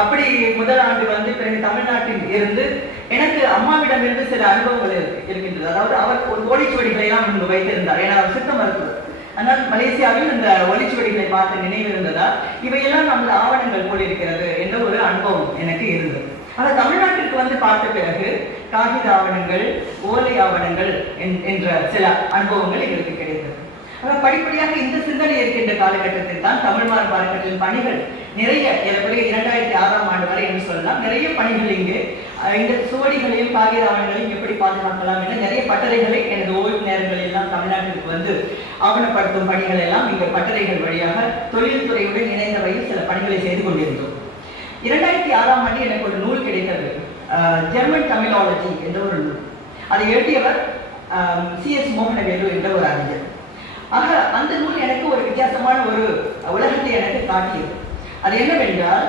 அப்படி முதல் ஆண்டு வந்து பிறகு தமிழ்நாட்டில் இருந்து எனக்கு அம்மாவிடம் இருந்து சில அனுபவங்கள் இருக்கின்றது. அதாவது அவர் ஒரு ஓலைச்சுவடிகளை எல்லாம் முன்பு வைத்திருந்தார். ஏன்னா அவர் சித்த மருத்துவர். ஆனால் மலேசியாவில் இந்த ஒலிச்சுவடிகளை பார்த்து நினைவு இருந்ததா இவையெல்லாம் நமது ஆவணங்கள் போல் இருக்கிறது என்ற ஒரு அனுபவம் எனக்கு இருந்தது. ஆனால் தமிழ்நாட்டிற்கு வந்து பார்த்த பிறகு காகித ஆவணங்கள், ஓலை ஆவணங்கள் என்ற சில அனுபவங்கள் எங்களுக்கு கிடைத்தது. ஆனால் படிப்படியாக இந்த சிந்தனை இருக்கின்ற காலகட்டத்தில் தான் தமிழ் மாறும் பாரம்பரியத்தின் பணிகள் நிறைய, ஏறக்குறைய 2006ஆம் ஆண்டு வரை என்று சொல்லலாம், நிறைய பணிகள் இங்கு இந்த சுவடிகளையும் காகித ஆவணங்களையும் எப்படி பாதுகாக்கலாம் என நிறைய பட்டறைகளை எனது ஓய்வு நேரங்களில் எல்லாம் தமிழ்நாட்டிற்கு வந்து ஆவணப்படுத்தும் பணிகள் எல்லாம் இங்கு பட்டறைகள் வழியாக தொழில்துறையுடன் இணைந்த வகையில் சில பணிகளை செய்து கொண்டிருந்தோம். 2006ஆம் ஆண்டு எனக்கு ஒரு நூல் கிடைத்தது, ஜெர்மன் தமிழாலஜி என்ற ஒரு நூல். அதை எழுதியவர் CS மோகனவேலு என்ற ஒரு அறிஞர். ஆக அந்த நூல் எனக்கு ஒரு வித்தியாசமான ஒரு உலகத்தை எனக்கு காட்டியது. அது என்னவென்றால்,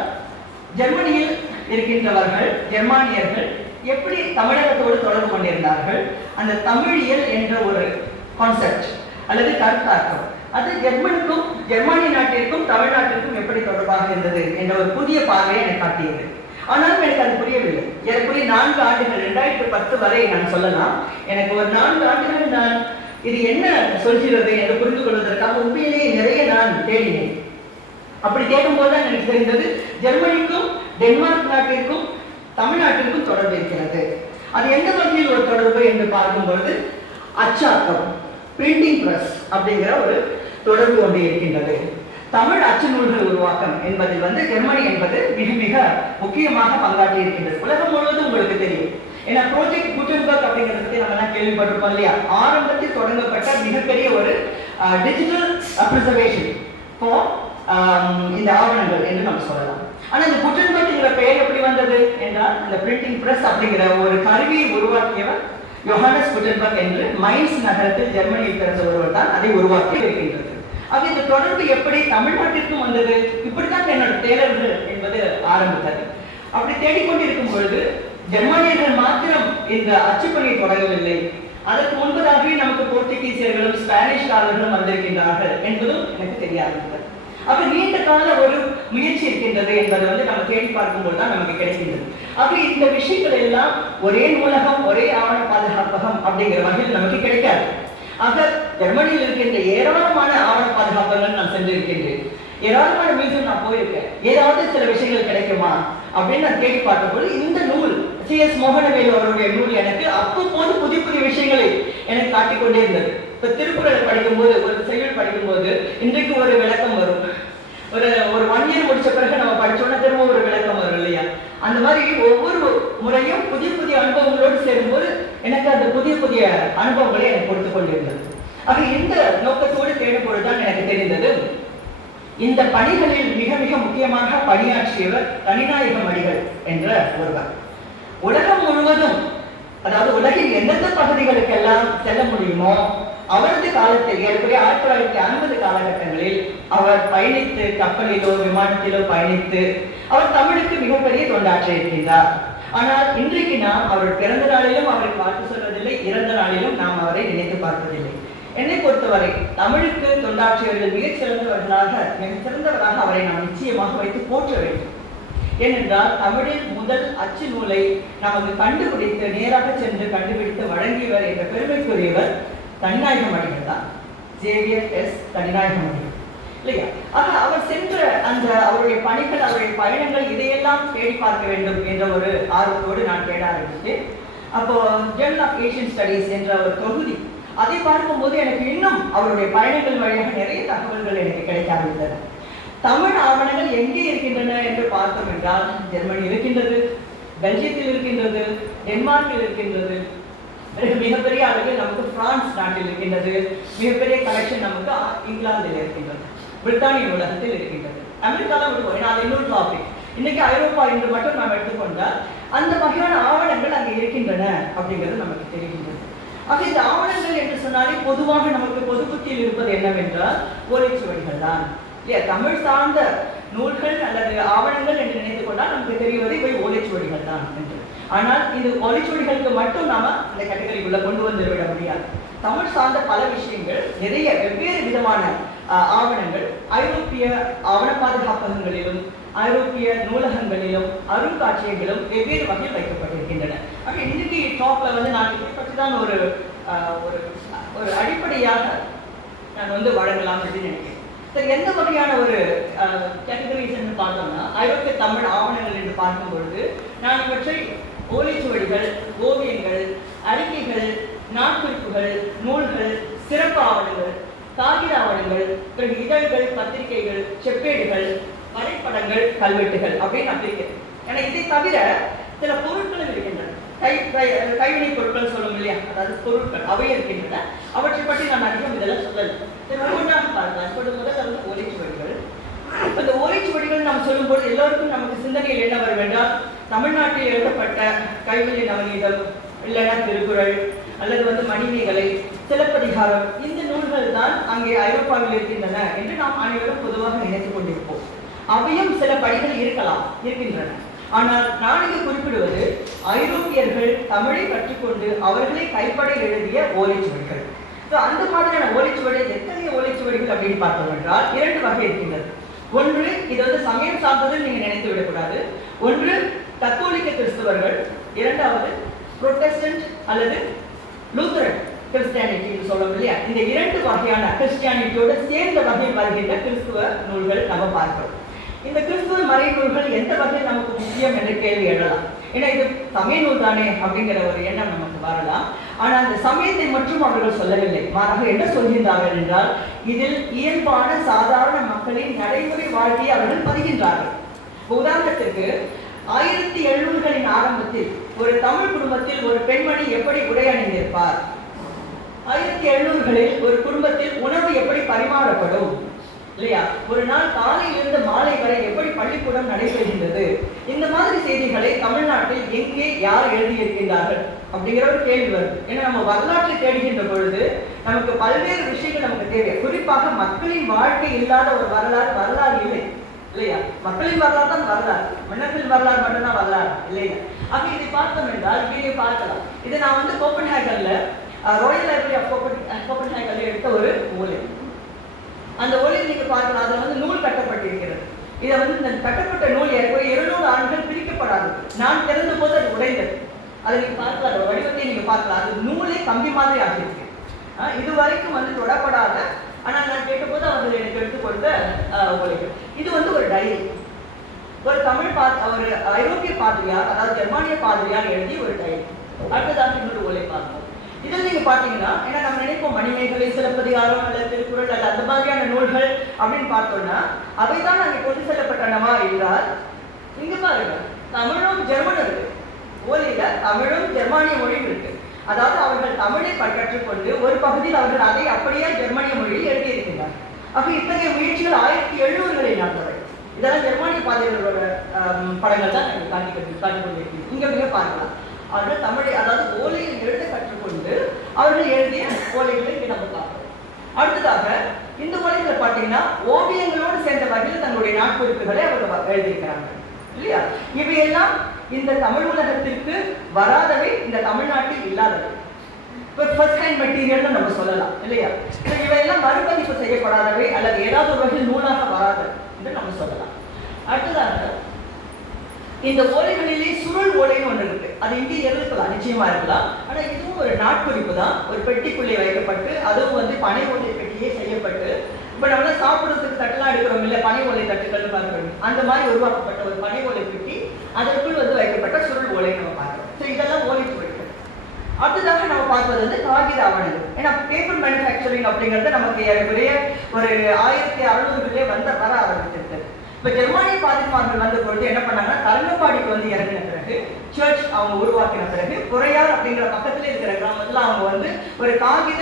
ஜெர்மனியில் இருக்கின்றவர்கள் ஜெர்மானியர்கள் எப்படி தமிழகத்தோடு தொடர்பு கொண்டிருந்தார்கள், அந்த தமிழியல் என்ற ஒரு கான்செப்ட் அல்லது கருத்தாக்கம் அது ஜெர்மானிய நாட்டிற்கும் தமிழ்நாட்டிற்கும் எப்படி தொடர்பாக இருந்தது என்ற ஒரு புதிய பார்வையை எனக்கு காட்டியது. ஆனாலும் எனக்கு அது புரியவில்லை. எனக்குரிய 4 ஆண்டுகள் 2010 வரை நான் சொல்லலாம், எனக்கு ஒரு 4 ஆண்டுகள் நான் இது என்ன சொல்கிறது என்று புரிந்து கொள்வதற்காக உண்மையிலேயே நிறைய நான் தேடினேன். அப்படி தேடும்போது தான் எனக்கு தெரிந்தது, ஜெர்மனிக்கும் டென்மார்க் நாட்டிற்கும் தமிழ்நாட்டிற்கும் தொடர்பு இருக்கிறது. அது எந்த வகையில் ஒரு தொடர்பு என்று பார்க்கும்பொழுது அச்சாக்கம், பிரிண்டிங் பிரஸ் அப்படிங்கிற ஒரு தொடர்பு கொண்டு இருக்கின்றது. தமிழ் அச்சு நூல்கள் உருவாக்கம் என்பதில் வந்து ஜெர்மனி என்பது மிக மிக முக்கியமாக பங்காற்றி இருக்கின்றது. உலகம் முழுவதும் உங்களுக்கு தெரியும். ஏன்னா ப்ராஜெக்ட் குட்டன்பர்க் அப்படிங்கிறத பற்றி நம்ம எல்லாம் கேள்விப்பட்டிருப்போம் இல்லையா? ஆரம்பத்தில் தொடங்கப்பட்ட மிகப்பெரிய ஒரு டிஜிட்டல் ப்ரிசர்வேஷன் ஃபார் இந்த ஆவணங்கள் என்று நம்ம சொல்லலாம். ஆனால் இந்த குட்டன்பர்க்ங்கிற பெயர் எப்படி வந்தது என்றால், இந்த பிரிண்டிங் பிரஸ் அப்படிங்கிற ஒரு கருவியை உருவாக்கியவர் யோஹானஸ் குட்டன்பர்க் என்று மைன்ஸ் நகரத்தில் ஜெர்மனியில் பிறந்த ஒருவர் தான் அதை உருவாக்கி இருக்கின்றது. ஆக இந்த தொடர்பு எப்படி தமிழ்நாட்டிற்கும் வந்தது, இப்படித்தான் என்னோட தேடல்கள் என்பது ஆரம்பித்தது. அப்படி தேடிக்கொண்டிருக்கும் பொழுது ஜெர்மானியர்கள் மாத்திரம் இந்த அச்சுப்பணியை தொடங்கவில்லை, அதற்கு முன்பதாகவே நமக்கு போர்த்துகீசியர்களும் ஸ்பானிஷ்காரர்களும் வந்திருக்கின்றார்கள் என்பதும் எனக்கு தெரிய ஆரம்பித்தது. அப்ப நீண்ட கால ஒரு முயற்சி இருக்கின்றது என்பதை வந்து நம்ம தேடி பார்க்கும்போது தான் நமக்கு கிடைக்கின்றது. அப்ப இந்த விஷயங்கள் எல்லாம் ஒரே நூலகம், ஒரே ஆவண பாதுகாப்பகம் அப்படிங்கிற வகையில் நமக்கு கிடைக்காது. ஆக ஜெர்மனியில் இருக்கின்ற ஏராளமான ஆவண பாதுகாப்பகங்கள் நான் சென்றிருக்கின்றேன், ஏராளமான மியூசியம் நான் போயிருக்கேன். ஏதாவது சில விஷயங்கள் கிடைக்குமா அப்படின்னு நான் தேடி பார்க்கும்போது இந்த நூல் CS மோகனவேலு அவருடைய நூல் எனக்கு அப்போது புதிய புதிய விஷயங்களை எனக்கு காட்டிக்கொண்டே இருந்தது. இப்ப திருக்குறள் படிக்கும்போது, ஒரு செய்யுள் படிக்கும்போது இன்றைக்கு ஒரு விளக்கம் வரும், ஒரு 1 இயர் முடிச்ச பிறகு நம்ம படிச்சோன்னா திரும்ப ஒரு விளக்கம் வரும் இல்லையா? அந்த மாதிரி ஒவ்வொரு முறையும் புதிய புதிய அனுபவங்களோடு சேரும்போது எனக்கு அந்த புதிய புதிய அனுபவங்களை எனக்கு கொடுத்து கொண்டிருந்தது. ஆக இந்த நோக்கத்தோடு தேடும்பொழுதுதான் எனக்கு தெரிந்தது, இந்த பணிகளில் மிக மிக முக்கியமாக பணியாற்றியவர் தனிநாயகம் அடிகள் என்ற ஒருவர். உலகம் முழுவதும், அதாவது உலகின் எந்தெந்த பகுதிகளுக்கெல்லாம் செல்ல முடியுமோ அவரது காலத்தில், ஏற்கனவே 1950 காலகட்டங்களில் அவர் பயணித்து, கப்பலிலோ விமானத்திலோ பயணித்து அவர் தமிழுக்கு மிகப்பெரிய தொண்டாற்றி இருக்கின்றார். ஆனால் இன்றைக்கு நாம் அவர் பிறந்த நாளிலும் அவருக்கு வாழ்த்து சொல்வதில்லை, இறந்த நாளிலும் நாம் அவரை நினைத்து பார்ப்பதில்லை. என்னை பொறுத்தவரை தமிழுக்கு தொண்டாற்றியவர்கள் மிகச்சிறந்தவராக அவரை நாம் நிச்சயமாக வைத்து போற்ற வேண்டும். ஏனென்றால் தமிழில் முதல் அச்சு நூலை நமக்கு கண்டுபிடித்து, நேராக சென்று கண்டுபிடித்து வழங்கியவர் என்ற பெருமைக்குரியவர் தனிநாயகம் அடிகள் தான், ஜேவியர் S தனிநாயகம் அடிகள் இல்லையா? ஆக அவர் சென்ற அந்த அவருடைய பணிகள், அவருடைய பயணங்கள், இதையெல்லாம் தேடி பார்க்க வேண்டும் என்ற ஒரு ஆர்வத்தோடு நான் தேட ஆரம்பித்தேன். அப்போ ஜேர்னல் ஆஃப் ஏசியன் ஸ்டடீஸ் என்ற ஒரு தொகுதி, அதை பார்க்கும்போது எனக்கு இன்னும் அவருடைய பயணங்கள் வழியாக நிறைய தகவல்கள் எனக்கு கிடைக்க ஆரம்பித்தன. தமிழ் ஆவணங்கள் எங்கே இருக்கின்றன என்று பார்த்தோம் என்றால், ஜெர்மனி இருக்கின்றது, பெல்ஜியத்தில் இருக்கின்றது, டென்மார்க்கில் இருக்கின்றது, மிகப்பெரிய அளவில் நமக்கு பிரான்ஸ் நாட்டில் இருக்கின்றது, மிகப்பெரிய கலெக்ஷன் நமக்கு இங்கிலாந்தில் இருக்கின்றது, பிரித்தானிய உலகத்தில் இருக்கின்றது, அமெரிக்காவில் இருக்கும். ஏன்னா அது இன்னொரு டாபிக். இன்னைக்கு ஐரோப்பா என்று மட்டும் நாம் எடுத்துக்கொண்டால் அந்த வகையான ஆவணங்கள் அங்கே இருக்கின்றன அப்படிங்கிறது நமக்கு தெரிகின்றது. ஆக இந்த ஆவணங்கள் என்று சொன்னாலே பொதுவாக நமக்கு பொதுப்புத்தியில் இருப்பது என்னவென்றால் ஓலைச்சுவடிகள் தான் இல்லையா? தமிழ் சார்ந்த நூல்கள் அல்லது ஆவணங்கள் என்று நினைத்துக் கொண்டால் நமக்கு தெரிவது இவை ஓலைச்சுவடிகள் தான் என்று. ஆனால் இது ஓலைச்சுவடிகளுக்கு மட்டும் நாம இந்த கேட்டகரிக்குள்ள கொண்டு வந்துவிட முடியாது. தமிழ் சார்ந்த பல விஷயங்கள், நிறைய வெவ்வேறு விதமான ஆவணங்கள் ஐரோப்பிய ஆவண பாதுகாப்பகங்களிலும் ஐரோப்பிய நூலகங்களிலும் அருங்காட்சியங்களும் வெவ்வேறு வகையில் வைக்கப்பட்டிருக்கின்றன. ஆக இன்னைக்கு டாப்ல வந்து நான் இதை பற்றி தான் ஒரு ஒரு அடிப்படையாக நான் வந்து வழங்கலாம் அப்படின்னு நினைக்கிறேன். சரி, எந்த வகையான ஒரு கேட்டகரிஸ் பார்த்தோம்னா, ஐரோப்பிய தமிழ் ஆவணங்கள் என்று பார்க்கும் பொழுது நான் இவற்றை ஓலைச்சுவடிகள், ஓவியங்கள், அறிக்கைகள், நாட்குறிப்புகள், நூல்கள், சிறப்பு ஆவணங்கள், காகித ஆவணங்கள், பிறகு இதழ்கள், பத்திரிகைகள், செப்பேடுகள், வரைபடங்கள், கல்வெட்டுகள் அப்படின்னு நான் பிரிக்கிறேன். ஏன்னா இதை தவிர சில பொருட்களும் இருக்கின்றன. கைவினை பொருட்கள் சொல்லும் இல்லையா, அதாவது பொருட்கள் அவை இருக்கின்றன. அவற்றை பற்றி நான் அதிகம் இதெல்லாம் சொல்லலை. ஒவ்வொன்றாக பார்க்கலாம். இப்போது முதல்ல வந்து ஓலைச்சுவடிகள். அந்த ஓலைச்சுவடிகள் நாம் சொல்லும்போது எல்லோருக்கும் நமக்கு சிந்தனையில் என்ன வரும் என்றால், தமிழ்நாட்டில் எழுதப்பட்ட கைவினை நவநீதம், இல்லைன்னா திருக்குறள், அல்லது வந்து மணிமேகலை, சிலப்பதிகாரம், இந்த நூல்கள் தான் அங்கே ஐரோப்பாவில் இருக்கின்றன என்று நாம் அனைவரும் பொதுவாக நினைத்துக் கொண்டிருப்போம். அவையும் சில படிகள் இருக்கின்றன. ஆனால் நான் இங்கு குறிப்பிடுவது ஐரோப்பியர்கள் தமிழை கற்றுக்கொண்டு அவர்களே கைப்பட எழுதிய ஓலைச்சுவடிகள். அந்த மாதிரியான ஓலைச்சுவடிகள் எத்தகைய ஓலைச்சுவடிகள் அப்படின்னு பார்த்தோம் என்றால் 2 வகை இருக்கின்றது. ஒன்று, இது வந்து சமயம் சார்ந்தது நீங்க நினைத்து விடக்கூடாது. ஒன்று கத்தோலிக்க கிறிஸ்தவர்கள், இரண்டாவது புரோட்டஸ்டன்ட் அல்லது லூத்தரன் கிறிஸ்டியானிட்டி சொல்லும் இல்லையா. இந்த 2 வகையான கிறிஸ்டியானிட்டியோடு சேர்ந்த வகையில் வருகின்ற கிறிஸ்துவ நூல்கள் நம்ம பார்க்கிறோம். இந்த கிறிஸ்துவ மறை நூல்கள் எந்த வகையில் நமக்கு முக்கியம் என்ற கேள்வி எழலாம். ஏன்னா இது சமய நூல் தானே அப்படிங்கிற ஒரு எண்ணம் நமக்கு வரலாம். ஆனால் அந்த சமயத்தை மட்டும் அவர்கள் சொல்லவில்லை. மாறாக என்ன சொல்கின்றார்கள் என்றால், இதில் இயல்பான சாதாரண மக்களின் நடைமுறை வாழ்க்கையை அவர்கள் பதிகின்றார்கள். உதாரணத்திற்கு 1700களின் ஆரம்பத்தில் ஒரு தமிழ் குடும்பத்தில் ஒரு பெண்மணி எப்படி உடை அணிந்திருப்பார், 1700களில் ஒரு குடும்பத்தில் உணவு எப்படி பரிமாறப்படும் இல்லையா, ஒரு நாள் காலையிலிருந்து மாலை வரை எப்படி பள்ளிக்கூடம் நடைபெறுகின்றது, இந்த மாதிரி செய்திகளை தமிழ்நாட்டில் எங்கே யார் எழுதியிருக்கின்றார்கள் அப்படிங்கிற ஒரு கேள்வி வருது. ஏன்னா நம்ம வரலாற்றை தேடுகின்ற பொழுது நமக்கு பல்வேறு விஷயங்கள் நமக்கு தேவை. குறிப்பாக மக்களின் வாழ்க்கை இல்லாத ஒரு வரலாறு இல்லை இல்லையா. மக்களின் வரலாறு தான் வரலாறு, மன்னர்களின் வரலாறு மட்டும்தான் வரலாறு இல்லையா. அப்ப இதை பார்த்தோம் என்றால் இங்கே பார்க்கலாம். இதை நான் வந்து கோப்பன்ஹேகன்ல ராயல் லைப்ரரி ஆஃப் கோப்பன்ஹேகன்ல எடுத்த ஒரு ஓலை. அந்த ஓலையில் நீங்க பார்க்கலாம், அதில் வந்து நூல் கட்டப்பட்டிருக்கிறது. இதை வந்து இந்த கட்டப்பட்ட நூல் 200 ஆண்டுகள் பிரிக்கப்படாது. நான் திறந்த போது அது உடைந்தது. அதை நீங்க பார்க்கலாம், அந்த வடிவத்தை நீங்க பார்க்கலாம். அது நூலே கம்பி மாதிரி ஆகியிருக்கு. இது வரைக்கும் வந்து தொடப்படாத, ஆனால் நான் கேட்டபோது அவர்கள் எனக்கு எடுத்துக் கொடுத்த ஓலைகள். இது வந்து ஒரு டைரி. ஒரு ஒரு ஐரோப்பிய பாதிரியார், அதாவது ஜெர்மானிய பாதிரியார் எழுதி ஒரு டைரி. அடுத்ததாக இன்னொரு ஓலை பார்ப்போம். இதில் நீங்க பாத்தீங்கன்னா, ஏன்னா நம்ம நினைப்போம் மணிமேகலை, சிலப்பதிகாரம் அல்லது திருக்குறள் அல்ல அந்த மாதிரியான நூல்கள் அப்படின்னு பார்த்தோம்னா அவைதான் அங்கே கொண்டு செல்லப்பட்டனவா என்றால், இங்க பாருங்க தமிழும் ஜெர்மனும் இருக்கு. ஓலையில தமிழும் ஜெர்மானிய மொழியும் இருக்கு. அதாவது அவர்கள் தமிழை கற்றுக்கொண்டு ஒரு பகுதியில் அவர்கள் அதை அப்படியே ஜெர்மானிய மொழியில் எழுதியிருக்கிறார். அப்ப இத்தகைய முயற்சிகள் 1700களில் நடந்தவை. இதெல்லாம் ஜெர்மானிய பாதிரிகளோட படங்கள் தான் காட்டிக் கொண்டிருக்கிறோம். இங்க மிக பார்க்கலாம், அவர்கள் தமிழை அதாவது ஓலையில் எழுத கற்றுக்கொண்டு அவர்கள் எழுதிய ஓலைகளை இங்கே நம்ம பார்க்கிறோம். அடுத்ததாக இந்த ஓலைகளை பார்த்தீங்கன்னா ஓவியங்களோடு சேர்ந்த வகையில் தங்களுடைய நாட்குறிப்புகளை அவர்கள் எழுதியிருக்கிறாங்க இல்லையா. இவையெல்லாம் இந்த தமிழ் உலகத்திற்கு வராதவை, இந்த தமிழ்நாட்டில் இல்லாதவை. இப்போ ஃபர்ஸ்ட் ஹேண்ட் மெட்டீரியல்னு நம்ம சொல்லலாம் இல்லையா. இவையெல்லாம் மறுபதிப்பு செய்யப்படாதவை அல்லது ஏதாவது ஒரு வகையில் நூலாக வராதவை என்று நம்ம சொல்லலாம். அடுத்ததாக இந்த ஓலைகளிலே சுருள் ஓலைன்னு ஒன்று இருக்கு. அது இங்கே இருக்கலாம், நிச்சயமா இருக்கலாம். ஆனா இதுவும் ஒரு நாட்குறிப்பு தான். ஒரு பெட்டிக்குள்ளே வைக்கப்பட்டு, அதுவும் வந்து பனை ஓலை பெட்டியே செய்யப்பட்டு, இப்ப நம்ம சாப்பிடுறதுக்கு தட்டுலாம் எடுக்கிறோம் இல்ல, பனை ஓலை தட்டுகள் பார்க்கிறோம், அந்த மாதிரி உருவாக்கப்பட்ட ஒரு பனை ஓலை பெட்டி, அதற்குள் வந்து வைக்கப்பட்ட சுருள் ஓலை நம்ம பார்க்கிறோம். ஸோ இதெல்லாம் ஓலை சுவடிகள். அடுத்ததாக நம்ம பார்ப்பது வந்து காகித ஆவணங்கள். ஏன்னா பேப்பர் மேனுஃபேக்சரிங் அப்படிங்கிறது நமக்கு ஏறக்குறைய ஒரு 1600களே வர ஆரம்பிச்சிருக்கு. இப்போ ஜெர்மானிய பாதிரிமார்கள் வந்த பொழுது என்ன பண்ணாங்கன்னா, தரங்கம்பாடிக்கு வந்து இறங்கின பிறகு, சர்ச் அவங்க உருவாக்கின பிறகு, குறையார் அப்படிங்கிற பக்கத்துல இருக்கிற கிராமத்துல அவங்க வந்து ஒரு காகித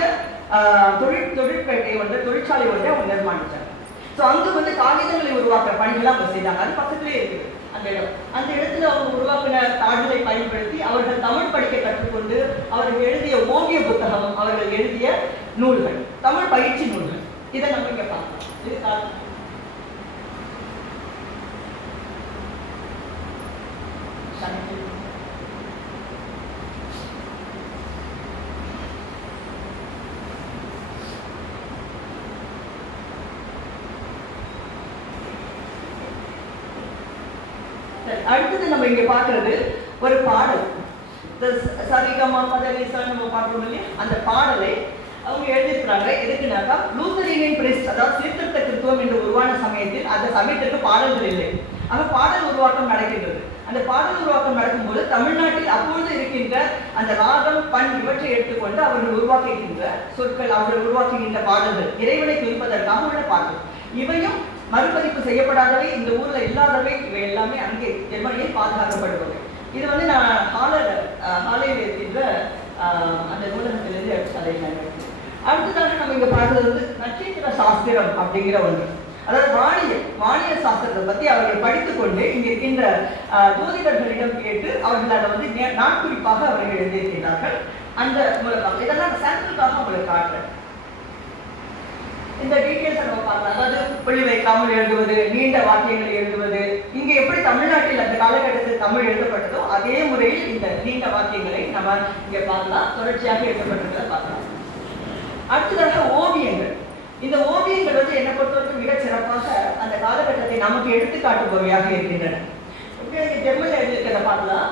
தொழிற்பேட்டை வந்து தொழிற்சாலை வந்து அவங்க நிர்மாணிச்சாங்க. ஸோ அங்கு வந்து காகிதங்களை உருவாக்குற பணிகளை அவங்க செய்தாங்க. அது பக்கத்திலே இருக்குது அந்த இடம். அந்த இடத்துல அவங்க உருவாக்கின தாள்களை பயன்படுத்தி அவர்கள் தமிழ் படிக்க கற்றுக்கொண்டு அவர்கள் எழுதிய ஓவிய புத்தகம், அவர்கள் எழுதிய நூல்கள், தமிழ் பயிற்சி நூல்கள், இதை நம்ம இங்க பார்க்கலாம். இது அடுத்தது நம்ம இங்க பார்க்கறது ஒரு பாடல். சரிகமா பதவிசா நம்ம பார்க்கணும் இல்லையா, அந்த பாடலை அவங்க எழுதியிருக்கிறாங்க. எதுக்குனாக்கா லூத்தரனின் பிரிஸ்ட், அதாவது சீர்திருத்த கிறிஸ்துவம் என்று உருவான சமயத்தில் அந்த சமயத்திற்கு பாடல்கள் இல்லை. ஆக பாடல் உருவாக்கம் நடக்கின்றது. அந்த பாடல் உருவாக்கம் நடக்கும்போது தமிழ்நாட்டில் அப்பொழுது இருக்கின்ற அந்த ராகம் பண் இவற்றை எடுத்துக்கொண்டு அவர்கள் உருவாக்குகின்ற சொற்கள், அவர்கள் உருவாக்குகின்ற பாடல்கள் இறைவனை குறிப்பதற்காக உள்ள பாடல். இவையும் மறுபதிப்பு செய்யப்படாதவை, இந்த ஊர்ல இல்லாதவை, இவை எல்லாமே அங்கே ஜெர்மனியில் பாதுகாக்கப்படுபவை. இது வந்து நான் ஹாலையில் இருக்கின்ற அந்த நூலகத்திலிருந்து அதை நான் எடுத்தேன். அடுத்ததாக நம்ம இங்க பார்க்கிறது வந்து நட்சத்திர சாஸ்திரம் அப்படிங்கிற ஒன்று. அதாவது வானியல் சாஸ்திரத்தை பத்தி அவர்கள் படித்துக்கொண்டு இங்க இருக்கின்ற ஜோதிடர்களிடம் கேட்டு அவர்கள் அதை வந்து நாட்குறிப்பாக அவர்கள் எழுதியிருக்கிறார்கள். அந்த மூலமாக இதெல்லாம் சாம்பிளுக்காக உங்களுக்கு காட்டுறேன். இந்த டீட்டெயில்ஸ் நம்ம பார்க்கலாம். அதாவது புள்ளி வைக்காமல் எழுதுவது, நீண்ட வாக்கியங்களை எழுதுவது, இங்க எப்படி தமிழ்நாட்டில் அந்த காலகட்டத்தில் தமிழ் எழுதப்பட்டதோ அதே முறையில் இந்த நீண்ட வாக்கியங்களை நம்ம இங்க பார்க்கலாம். தொடர்ச்சியாக எழுதப்பட்டிருக்கிறத பார்க்கலாம். அடுத்ததாக ஓவியங்கள். இந்த ஓவியங்கள் வந்து என்னை பொறுத்தவரைக்கும் மிக சிறப்பாக அந்த காலகட்டத்தை நமக்கு எடுத்துக்காட்டுபவையாக இருக்கின்றன. ஜெர்மனில் எழுதியிருக்கிறத பார்க்கலாம்.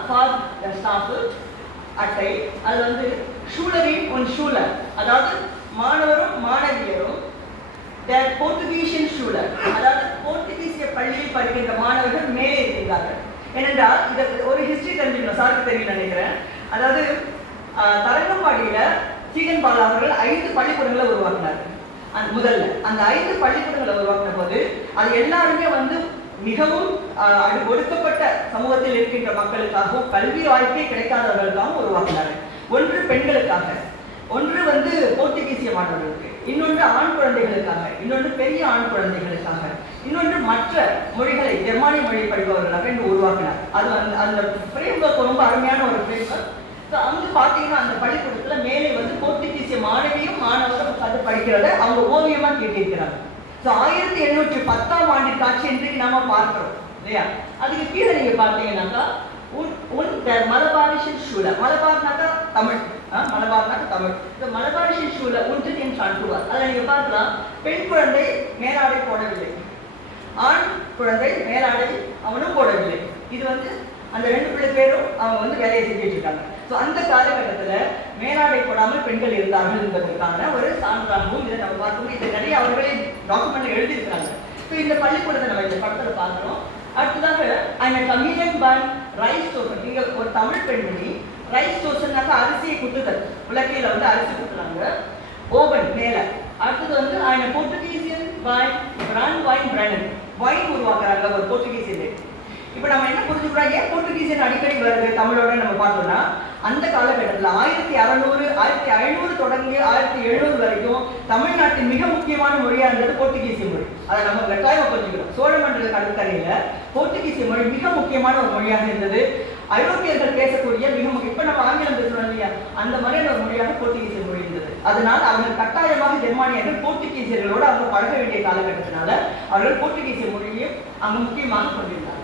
அட்டை, அது வந்து ஷூலரின் ஒன் ஷூலர், அதாவது மாணவரும் மாணவியரும் போர்த்துகீசியன் ஷூலர், அதாவது போர்த்துகீசிய பள்ளியில் படிக்கின்ற மாணவர்கள் மேலே இருக்கிறார்கள். ஏனென்றால் இதை ஒரு ஹிஸ்டரி தெரிஞ்சுக்கணும், சாருக்கு தெரியும் நினைக்கிறேன். அதாவது தரங்கம்பாடியில சீகன் பால் அவர்கள் 5 பள்ளிக்கூடங்களை உருவாக்கினார்கள். முதல்ல அந்த 5 பள்ளிக்கூடங்களை உருவாக்கின போது அது எல்லாருமே வந்து மிகவும் ஒடுக்கப்பட்ட சமூகத்தில் இருக்கின்ற மக்களுக்காகவும் கல்வி வாய்ப்பே கிடைக்காதவர்களுக்காகவும் உருவாக்கினார்கள். ஒன்று பெண்களுக்காக, ஒன்று வந்து போர்த்துகீசிய மாணவர்களுக்கு, இன்னொன்று ஆண் குழந்தைகளுக்காக, இன்னொன்று பெரிய ஆண் குழந்தைகளுக்காக, இன்னொன்று மற்ற மொழிகளை ஜெர்மானிய மொழி படிப்பவர்களாக என்று உருவாக்கினார். அது அந்த ஃப்ரேம்வொர்க் ரொம்ப அருமையான ஒரு ஃப்ரேம்வொர்க். அங்கு பார்த்தீங்கன்னா அந்த பள்ளிக்கூடத்துல மேலே வந்து போர்த்துகீசிய மாணவியும் மாணவரும் அது படிக்கிறத அவங்க ஓவியமா கேட்டிருக்கிறாங்க. 1810ஆம் ஆண்டு காட்சி இன்றைக்கு நாம பார்க்கிறோம் இல்லையா. அதுக்கு கீழே நீங்க பார்த்தீங்கன்னாக்கா மலபாரிஷன் ஷூல, மலபார்னாக்கா தமிழ், மலபார்னாக்கா தமிழ். இந்த மலபாரிஷன் ஷூல உன்றின் சான்றுவார். அதை நீங்க பார்க்கலாம். பெண் குழந்தை மேலாடை போடவில்லை, ஆண் குழந்தை மேலாடை அவனும் போடவில்லை. இது வந்து அந்த 2 பேரும் அவங்க வந்து வேலையை செஞ்சுட்டு இருக்காங்க. ஸோ அந்த காலகட்டத்தில் மேலாடை போடாமல் பெண்கள் இருந்தார்கள் என்பதற்கான ஒரு சான்றாகவும் இதை நம்ம பார்க்கணும். இதை நிறைய அவர்களே டாக்குமெண்ட் எழுதியிருக்கிறாங்க. ஸோ இந்த பள்ளிக்கூடத்தை நம்ம இந்த படத்தில் பார்க்குறோம். அடுத்ததாக அந்த கமிஷன் பை ரைஸ் டோசன், இங்கே ஒரு தமிழ் பெண்மணி ரைஸ் டோசன்னாக்கா அரிசியை குத்துதல், உலக்கையில் வந்து அரிசி குத்துறாங்க, ஓவன் மேலே. அடுத்தது வந்து அந்த போர்த்துகீசியன் வைன் பிராண்ட் வைன் உருவாக்குறாங்க ஒரு போர்த்துகீசியன். இப்போ நம்ம என்ன புரிஞ்சுக்கிறோம், ஏன் போர்த்துகீசியன் அடிக்கடி வருது தமிழோட நம்ம பார்த்தோம்னா, அந்த காலகட்டத்தில் 1500 தொடங்கி 1700 வரைக்கும் தமிழ்நாட்டின் மிக முக்கியமான மொழியாக இருந்தது போர்த்துகீசிய மொழி. அதை நம்ம கட்டாயம் புரிஞ்சுக்கிறோம். சோழமண்டல கடற்கரையில் போர்த்துகீசிய மொழி மிக முக்கியமான ஒரு மொழியாக இருந்தது. ஐரோப்பியர்கள் பேசக்கூடிய மிக இப்போ நம்ம ஆங்கிலம் பேசுறோம் இல்லையா, அந்த மாதிரியான ஒரு மொழியாக போர்த்துகீசிய மொழி இருந்தது. அதனால் அவர்கள் கட்டாயமாக ஜெர்மானியர்கள் போர்த்துகீசியர்களோடு அவங்க பழக வேண்டிய காலகட்டத்தினால அவர்கள் போர்த்துகீசிய மொழியையும் அங்கே முக்கியமாக கொண்டிருந்தார்கள்.